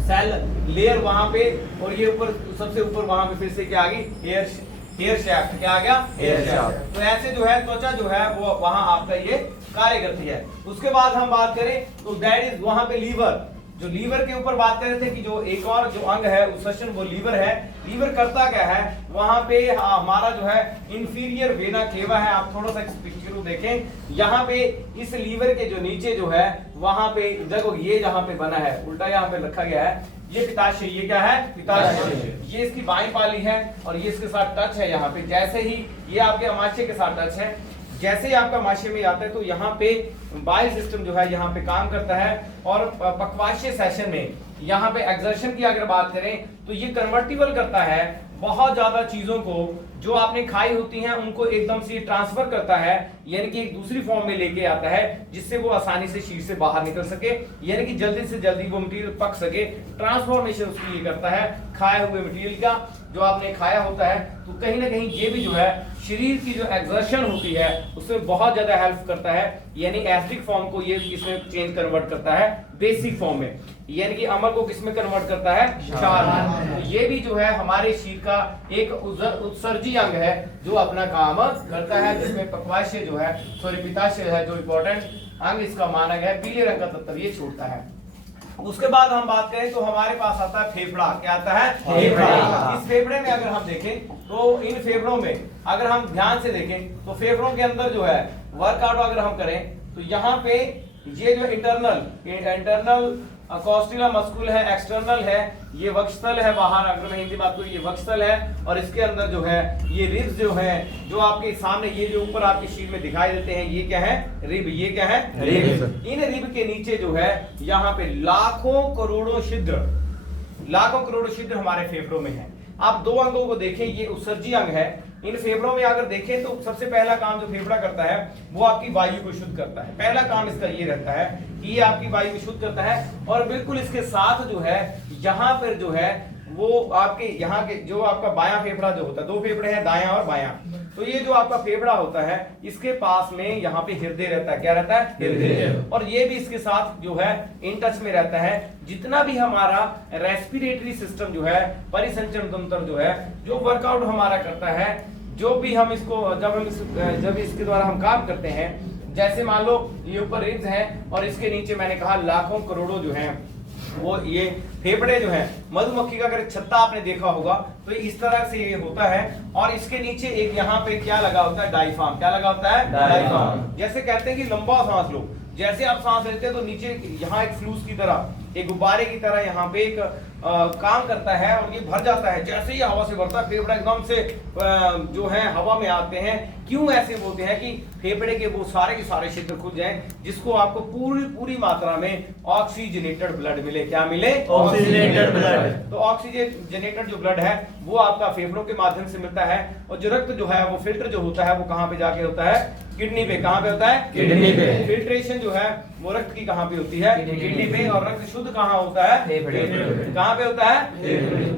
सेल लेयर वहां पे, और ये ऊपर सबसे ऊपर वहां पे फिर से क्या आ गई, हेयर शैफ्ट। क्या आ गया, हेयर शैफ्ट। तो ऐसे जो है त्वचा जो है वो वहां आपका ये कार्य करती है। उसके बाद हम बात करें तो दैट इज वहां पे लीवर। जो लीवर के ऊपर बात कर रहे थे कि जो एक और जो अंग है उत्सर्जन वो लीवर है। लीवर करता क्या है, वहां पे हमारा जो है इंफीरियर वेना केवा है। आप थोड़ा सा इस पिक्चर को देखें, यहाँ पे इस लीवर के जो नीचे जो है वहां पे देखो ये जहाँ पे बना है उल्टा यहाँ पे रखा गया है, ये पित्ताशय, ये क्या है पित्ताशय, ये इसकी बाईं पाली है और ये इसके साथ टच है यहाँ पे। जैसे ही ये आपके अमाशय के साथ टच है, जैसे ही आपका अमाशय में आता है तो यहाँ पे बाइल सिस्टम जो है यहाँ पे काम करता है और पक्वाशय सेशन में यहाँ पे एक्सर्शन की अगर बात करें तो ये कन्वर्टिबल करता है बहुत ज्यादा चीजों को जो आपने खाई होती हैं उनको एकदम से ट्रांसफर करता है, यानी कि एक दूसरी फॉर्म में लेके आता है जिससे वो आसानी से शरीर से बाहर निकल सके, यानी कि जल्दी से जल्दी वो मटेरियल पक सके। ट्रांसफॉर्मेशन उसकी ये करता है खाए हुए मटेरियल का, जो आपने खाया होता है। तो कहीं ना कहीं ये भी जो है शरीर की जो एक्सर्शन होती है उसमें बहुत ज्यादा हेल्प करता है, यानी एसिडिक फॉर्म को ये इसमें चेंज कन्वर्ट करता है बेसिक फॉर्म में, यानी कि अम्ल को किसमें कन्वर्ट करता है, क्षार में। तो ये भी जो है हमारे शरीर का एक उत्सर्जी अंग है जो अपना काम करता है, जिसमें पक्वाशय जो है पित्ताशय है जो इंपॉर्टेंट अंग इसका माना गया है, पीले रंग का तत्व ये छोड़ता है। उसके बाद हम बात करें तो हमारे पास आता है फेफड़ा। क्या आता है, फेफड़ा। इस फेफड़े में अगर हम देखें तो इन फेफड़ों में अगर हम ध्यान से देखें तो फेफड़ों के अंदर जो है वर्कआउट अगर हम करें तो यहाँ पे ये जो इंटरनल कॉस्टिला मस्कुल है, एक्सटर्नल है, ये वक्षस्थल है बाहर, अगर मैं हिंदी बात करूं ये वक्षस्थल है, और इसके अंदर जो है ये रिब्स जो है जो आपके सामने ये जो ऊपर आपके शीट में दिखाई देते हैं ये क्या है, रिब। ये क्या है, रिब। इन रिब के नीचे जो है यहाँ पे लाखों करोड़ों छिद्र हमारे फेफड़ों में है। आप दो अंगों को देखें, ये उत्सर्जी अंग है। इन फेफड़ों में अगर देखें तो सबसे पहला काम जो फेफड़ा करता है वो आपकी वायु को शुद्ध करता है। पहला काम इसका ये रहता है कि ये आपकी वायु को शुद्ध करता है, और बिल्कुल इसके साथ जो है यहाँ पर जो है वो आपके यहाँ के जो आपका बायां फेफड़ा जो होता है, दो फेफड़े हैं दायां और बायां, तो ये जो आपका फेफड़ा होता है इसके पास में यहाँ पे हृदय रहता है। क्या रहता है, हृदय। और ये भी इसके साथ जो है इन टच में रहता है। जितना भी हमारा रेस्पिरेटरी सिस्टम जो है, परिसंचरण तंत्र जो है, जो वर्कआउट हमारा करता है, जो भी हम इसको जब इसके द्वारा हम काम करते हैं, जैसे मान लो ये ऊपर रिब्स हैं और इसके नीचे मैंने कहा लाखों करोड़ों जो हैं वो ये फेफड़े जो है, मधुमक्खी का अगर छत्ता आपने देखा होगा तो इस तरह से ये होता है, और इसके नीचे एक यहाँ पे क्या लगा होता है, डायफ्राम। क्या लगा होता है, डायफ्राम। जैसे कहते हैं कि लंबा सांस लो, जैसे आप सांस लेते हैं तो नीचे यहाँ एक फ्लूस की तरह, एक गुब्बारे की तरह यहाँ पे एक काम करता है और ये भर जाता है। जैसे ही हवा से भरता है फेफड़ा एकदम से जो है हवा में आते हैं। क्यों ऐसे बोलते हैं कि फेफड़े के वो सारे के सारे क्षेत्र खुल जाएं, जिसको आपको पूरी मात्रा में ऑक्सीजनेटेड ब्लड मिले। क्या मिले, ऑक्सीजनेटेड ब्लड। तो ऑक्सीजनेटेड जो ब्लड है वो आपका फेफड़ों के माध्यम से मिलता है, और जो रक्त जो है वो फिल्टर जो होता है वो कहाँ पे जाके होता है, किडनी पे। कहाँ पे होता है, किडनी पे। फिल्ट्रेशन जो है वो रक्त की कहाँ पे होती है, किडनी पे। और रक्त शुद्ध कहाँ होता है, फेफड़े पे। कहाँ पे होता है,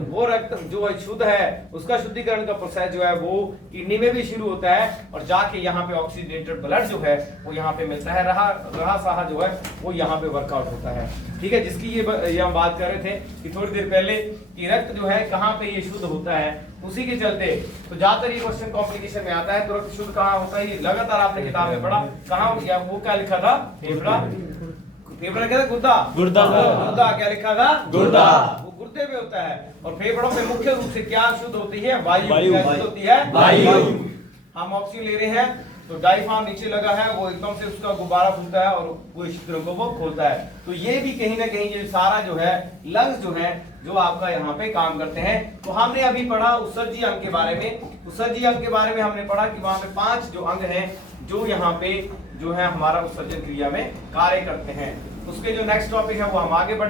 वो रक्त जो शुद्ध है उसका शुद्धिकरण का प्रोसेस जो है वो किडनी में भी शुरू होता है, और जाके यहाँ पे ऑक्सीजनेटेड ब्लड जो है वो यहाँ पे मिलता है। रहा साहा जो है वो यहाँ पे वर्कआउट होता है। ठीक है, जिसकी ये हम बात कर रहे थे कि थोड़ी देर पहले कि रक्त जो है कहाँ पे ये शुद्ध होता है, उसी के चलते तो ज्यादातर ये क्वेश्चन कॉम्प्लिकेशन में आता है। तो रक्त शुद्ध कहाँ होता है, ये लगातार आपने किताब में पढ़ा। कहाँ या वो क्या लिखा था, फेफड़ा। फेफड़ा क्या था, गुर्दा। क्या लिखा था, गुर्दा। वो गुर्दे में होता है। और फेफड़ों में मुख्य रूप से क्या शुद्ध होती है, वायु होती है, वायु। हम ऑक्सीजन ले रहे हैं तो डायफ्राम नीचे लगा है, वो एकदम से उसका गुब्बारा फूलता है और वो छिद्रों को वो खोलता है। तो ये भी कहीं ना कहीं ये सारा जो है लंग्स जो है जो आपका यहाँ पे काम करते हैं। तो हमने अभी पढ़ा उत्सर्जी अंग के बारे में। उत्सर्जी अंग के बारे में हमने पढ़ा कि वहां पे 5 जो अंग हैं जो यहाँ पे जो है हमारा उत्सर्जन क्रिया में कार्य करते हैं। उसके जो नेक्स्ट टॉपिक है वो हम आगे बढ़े।